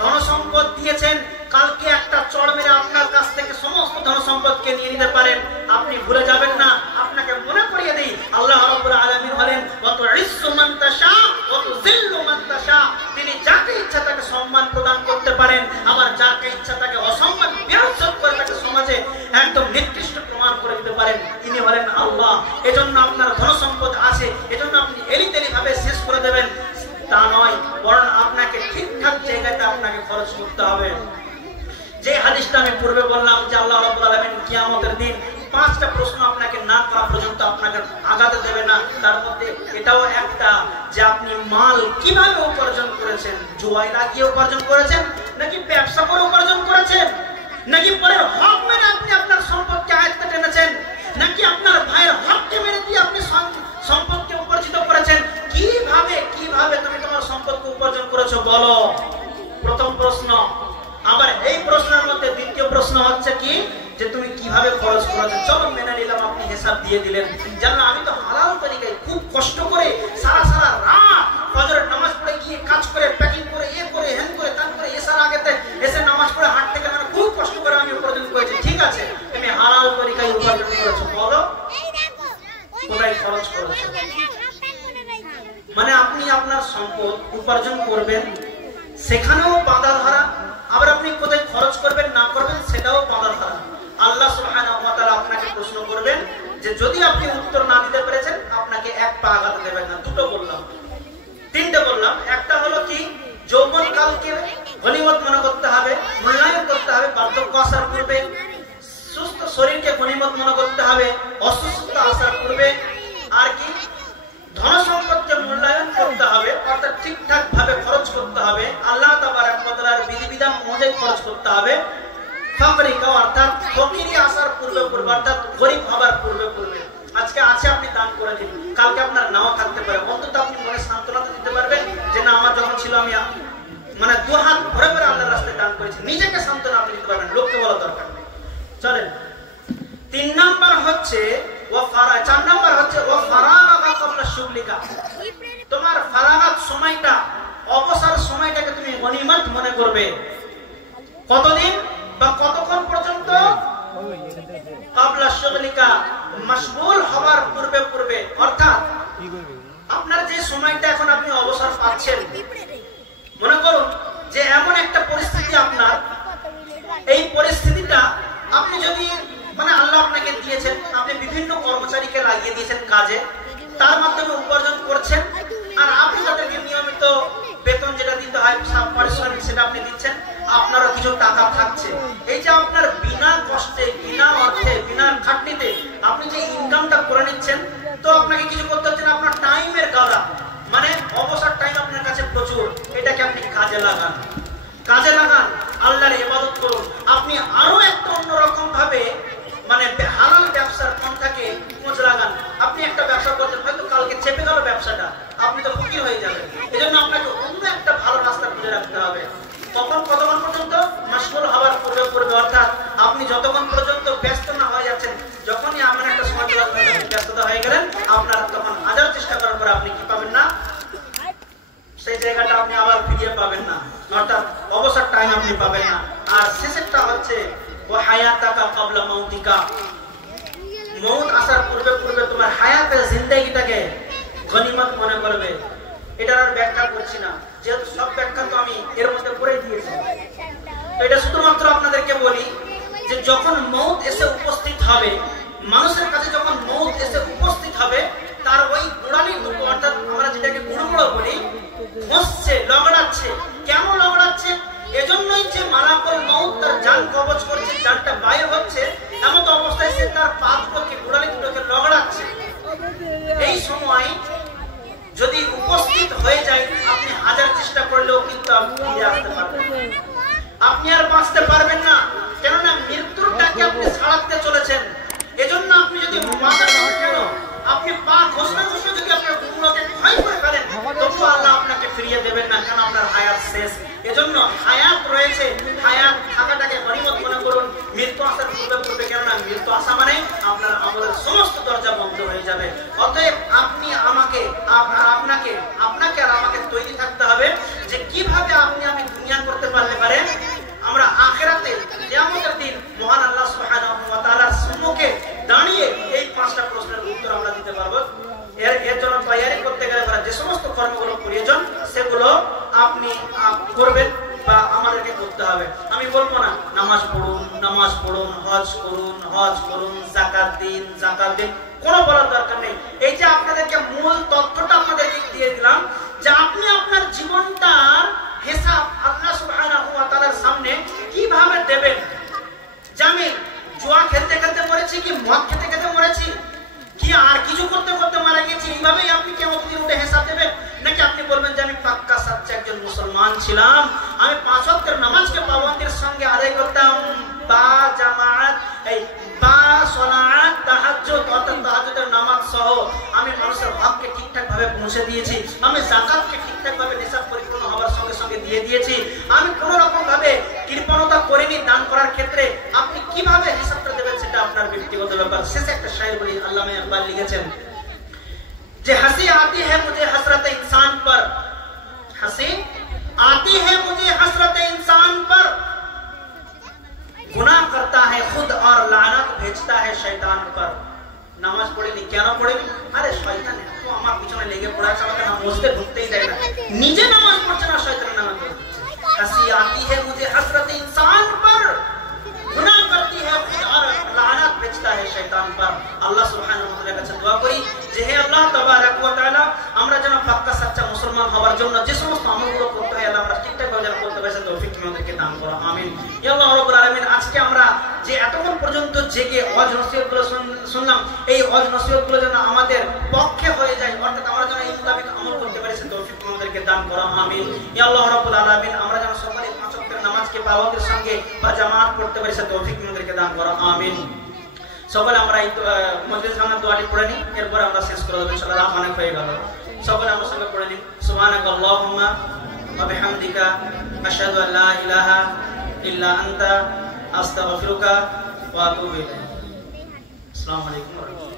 ধন সম্পদ দিয়েছেন, কালকে একটা চড় মেরে আপনার কাছ থেকে সমস্ত ধন সম্পদকে নিয়ে নিতে পারেন, আপনি ভুলে যাবেন না। আপনাকে মনে করিয়ে দিই, আল্লাহ রাব্বুল আলামিন বলেন ওয়া তুইজ্জু মান তাশা ওয়া তুযিল্লু মান তাশা, তিনি যাকে ইচ্ছা তাকে সম্মান প্রদান করতে পারেন, আবার যাকে ইচ্ছা তাকে অসম্মান বেইজ্জত করে তাকে সমাজে একদম নিকৃষ্ট প্রমাণ করে দিতে পারেন, তিনি হলেন আল্লাহ। এজন্য আপনার ধন সম্পদ আছে, এজন্য আপনি এলিতেলি ভাবে শেষ করে দেবেন তা নয়, বরং আপনাকে ঠিকঠাক জায়গাতে আপনাকে খরচ করতে হবে। যে হাদিসটা আমি পূর্বে বললাম যে আল্লাহ রাব্বুল আলামিন কিয়ামতের দিন 5টা প্রশ্ন আপনাকে না করা পর্যন্ত আপনাকে আগাতে দেবে না। তার মধ্যে এটাও একটা যে আপনি মাল কিভাবে উপার্জন করেছেন, জুয়ায় লাগিয়ে উপার্জন করেছেন, নাকি ব্যবসা করে উপার্জন করেছেন, নাকি পরের হক মেরে আপনি আপনার সম্পদকে আয়ত্তে টেনেছেন, নাকি আপনার ভাইয়ের হককে মেরে দিয়ে আপনি সম্পদকে উপার্জিত করেছেন। কিভাবে তুমি তোমার সম্পদকে উপার্জন করেছো বলো, প্রথম প্রশ্ন। আবার এই প্রশ্নের মধ্যে দ্বিতীয় প্রশ্ন হচ্ছে কি যে তুমি কিভাবে খরচ করেছো। চলো মেনে নিলাম আপনি হিসাব দিয়ে দিলেন, জানো আমি তো হালাল তরিকায় খুব কষ্ট করে সারা রাত ফজরের নামাজ পড়ে গিয়ে কাজ করে প্যাকিং করে করে হ্যান করে তার করে এসার আগেতে এসে নামাজ পড়ে হাট থেকে মানে খুব কষ্ট করে আমি উপার্জন করেছি। ঠিক আছে, তুমি হালাল তরিকায় উপার্জন করেছো, বলো কোথায় খরচ করেছো। মানে আপনি আপনার সম্পদ উপার্জন করবেন, সেখানেও বাঁধা ধরা, আবার আপনি কোথায় খরচ করবেন না করবেন সেটাও বাঁধা ধরা। আল্লাহ সুবহানাহু ওয়া তাআলা আপনাকে প্রশ্ন করবেন যে যদি আপনি উত্তর না দিতে পেরেছেন আপনাকে এক পা আগাতে দেবেন না। দুটো বললাম, তিনটে বললাম। একটা হলো কি যৌবন কালকে গনিমত মনে করতে হবে, মূল্যায়ন করতে হবে, বার্ধক্য আসার পূর্বে সুস্থ শরীরকে গনিমত মনে করতে হবে, অসুস্থতা আসার পূর্বে। আর কি ধন সম্পদকে মূল্যায়ন করতে হবে, অর্থাৎ ঠিকঠাক ভাবে খরচ করতে হবে, আল্লাহ তাবারক ওয়া তাআলার বিধিবিধান অনুযায়ী খরচ করতে হবে। ফাকরিকা অর্থাৎ ফকিরি আসার পূর্বে অর্থাৎ গরিব হবার পূর্বে। আজকে আছে আপনি দান করে দিন, কালকে আপনার নাও থাকতে পারে, অন্তত আপনি মনে সান্ত্বনা দিতে পারবেন যে না আমার যখন ছিল আমি মানে দু হাত ভরে ভরে আল্লাহর রাস্তায় দান করেছি। নিজেকে সান্ত্বনা আপনি দিতে পারবেন, লোককে বলা দরকার নেই। চলেন 3 নাম্বার হচ্ছে চার নাম্বার হচ্ছে তোমার ফারাগাত সময়টা, অবসর সময়টাকে তুমি গনিমত মনে করবে। কতদিন বা কতক্ষণ পর্যন্ত? কাবলা শুগলিকা, মাশগুল হওয়ার পূর্বে। অর্থাৎ আপনার যে সময়টা এখন আপনি অবসর পাচ্ছেন, মনে করুন যে এমন একটা পরিস্থিতি আপনার, এই পরিস্থিতিটা আপনি যদি মানে আল্লাহ আপনাকে দিয়েছেন, আপনি বিভিন্ন কর্মচারীকে লাগিয়ে দিয়েছেন কাজে, তার মাধ্যমে উপার্জন করছেন, আর আপনি তাদেরকে নিয়মিত বেতন যেটা দিতে হয় পারিশ্রমিক সেটা আপনি দিচ্ছেন, আপনারও কিছু টাকা থাকছে। এই যে আপনার বিনা কষ্টে, বিনা অর্থে, বিনা খাটনিতে আপনি যে ইনকামটা করে নিচ্ছেন, তো আপনাকে কিছু করতে হচ্ছে না, আপনার টাইমের গাদা মানে অবসর টাইম আপনার কাছে প্রচুর, এটাকে আপনি কাজে লাগান, আল্লাহর ইবাদত করুন। আপনি আরো একটা অন্যরকম ভাবে মানে হালাল ব্যবসার পন্থাকে খোঁজ লাগান। আপনি একটা ব্যবসা করতেন, হয়তো কালকে চেপে গেল ব্যবসাটা, আপনি তো ফকির হয়ে যাবেন। এজন্য আপনাকে অন্য একটা ভালো রাস্তা খুঁজে রাখতে হবে। তখন কতক্ষণ পর্যন্ত? মাশগুল হওয়ার পূর্বে, অর্থাৎ আপনি যতক্ষণ পর্যন্ত ব্যস্ত না হয়ে যাচ্ছেন, যখনই এমন একটা সময় ব্যস্ততা হয়ে গেলেন, আপনার তখন হাজার চেষ্টা করার পরে আপনি কি পাবেন না, সেই জায়গাটা আপনি আবার ফিরিয়ে পাবেন না, অর্থাৎ অবসর টাইম আপনি পাবেন না। আর শেষেরটা হচ্ছে হায়াতাকা ক্বাবলা মাউতিকা, মউত আসার পূর্বে তোমার হায়াতের জিন্দেগিটাকে গনিমত মনে করবে। এটার আর ব্যাখ্যা করছি না, যেহেতু সব ব্যাখ্যা তো আমি এর মধ্যে করে দিয়েছি। তো এটা শুধুমাত্র আপনাদেরকে বলি যে যখন মউত এসে উপস্থিত হবে, মানুষের কাছে যখন মউত এসে উপস্থিত হবে, তার ওই গোড়ালি দুটো, অর্থাৎ আমরা যেটাকে গুড়গুড়ো বলি, ঘষছে, লগড়াচ্ছে। কেন লগড়াচ্ছে? এজন্যই যে মালাকুল মউত তার জান কবজ করছে, জানটা বাইর হচ্ছে, এমন অবস্থায় সে তার পা দুটোকে, গোড়ালি দুটোকে লগড়াচ্ছে। এই সময় যদি উপস্থিত হয়ে যায়, আপনি হাজার চেষ্টা করলেও কিন্তু আপনি ফিরে আসতে পারবেন, আপনি আর বাঁচতে পারবেন না। কেননা মৃত্যুর ডাকে আপনি ছাড়াতে চলেছেন। এজন্য আপনি যদি কেন আপনি পা ঘোষণা যদি আপনার গুণগুলোকে ক্ষয় করে ফেলেন, তবু আল্লাহ আপনাকে ফিরিয়ে দেবেন না, কারণ আপনার হায়াত শেষ। এজন্য হায়াত রয়েছে, হায়াত থাকাটাকে গনিমত মনে করুন মৃত্যু আসার পূর্বে, কেননা মৃত্যু আসা মানে আপনার আমলের সমস্ত দরজা বন্ধ হয়ে যাবে। অতএব আপনি আপনাকে আর আমাকে তৈরি থাকতে হবে যে কিভাবে আমি দুনিয়া করতে পারে আমরা আখিরাতে কিয়ামতের দিন মহান আল্লাহ সুবহানাহু ওয়া তাআলার সম্মুখে দাঁড়িয়ে এই 5টা প্রশ্নের উত্তর আমরা দিতে পারবো। এর জন্য তৈরি করতে গেলে যে সমস্ত কর্মগুলো প্রয়োজন সেগুলো আপনি করবেন বা আমাদেরকে করতে হবে। আমি বলবো না নামাজ পড়ুন, হজ করুন, যাকাত দিন, কোনো বলার দরকার নেই। এই যে আপনাদেরকে মূল তথ্যটা আপনাদেরকে দিয়ে দিলাম যে আপনি আপনার জীবনটার হিসাব আল্লাহ সুবহানাহু ওয়া তাআলার সামনে কিভাবে দেবেন? যে আমি জুয়া খেলতে খেলতে মরেছি, কি মদ খেতে খেতে মরেছি, কি আর কিছু করতে করতে মারা গেছি, এইভাবেই আপনি কিয়ামতের দিন উঠে হিসাব দেবেন? নাকি আপনি বলবেন যে আমি পাক্কা সাচ্চা একজন মুসলমান ছিলাম, আমি 5 ওয়াক্তের নামাজকে পাবন্দির সঙ্গে আদায় করতাম, বা জামাত বা সালাত তাহাজ্জুদ অর্থাৎ তাহাজ্জুদের নামাজ সহ আমি মানুষের হককে ঠিকঠাক ভাবে পৌঁছে দিয়েছি, আমি যাকাতকে ঠিকঠাক ভাবে নিসাব পরিপূর্ণ হওয়ার সঙ্গে সঙ্গে দিয়ে দিয়েছি, আমি কোনো রকম ভাবে কৃপণতা করিনি দান করার ক্ষেত্রে, আপনি কিভাবে হিসাবটা দেবেন সেটা আপনার ব্যক্তিগত ব্যাপার। শেষে একটা শায়র বলি, আল্লামা ইকবাল লিখেছেন যে हंसी आती है मुझे हसरत इंसान पर, हंसी आती है मुझे हसरत इंसान पर, गुनाह करता है खुद और लानत भेजता है शैतान पर। নামাজ পড়েনি কেন পড়েনি? আরে শয়তান এত আমার পিছনে লেগে পড়ে আছে, আমাকে না মসজিদে ঢুকতেই দেয় না, নিজে নামাজ পড়ছে না, শয়তানের নামাজ পড়ছে। हंसी आती है मुझे हसरत इंसान पर, गुनाह करती है खुद और लानत भेजता है शैतान पर। আল্লাহ সুবহানাহু ওয়া তাআলার কাছে দোয়া করি যে হে আল্লাহ তাবারাক ওয়া তাআলা, আমরা যেন পাক্কা সাচ্চা মুসলমান হওয়ার জন্য যে সমস্ত আমলগুলো করতে হয় আল্লাহ আমরা ঠিকঠাক ভাবে যেন করতে পারি, তৌফিক আমাদেরকে দান করো, আমিন। ইয়া আল্লাহ রাব্বুল আলামিন, আজকে আমরা যে এতক্ষণ পর্যন্ত জেগে ওয়াজ নসিহতগুলো শুনলাম, এই ওয়াজ নসিহতগুলো যেন আমাদের পক্ষে হয়ে যায়, অর্থাৎ আমরা যেন এই মোতাবেক আমল করতে পারি, তৌফিক আমাদেরকে দান করো, আমিন। ইয়া আল্লাহ রাব্বুল আলামিন, আমরা যেন সকলে 5 ওয়াক্তের নামাজকে পাবন্দির সঙ্গে বা জামাত পড়তে পারি, তৌফিক আমাদেরকে দান করো, আমিন। সকলে আমরা এই মজলিস ভাঙার দোয়াটি পড়ে নিই, এরপর আমরা শেষ করে দেব ইনশাআল্লাহ, অনেক হয়ে গেল। সকলে আমার সঙ্গে পড়ে নিন, সুবহানাকাল্লাহুম্মা ওয়া বিহামদিকা আশহাদু আল্লা ইলাহা ইল্লা আনতা আস্তাগফিরুকা ওয়া আতুবু ইলাইক। আসসালামু আলাইকুম ওয়া রাহমাতুল্লাহ।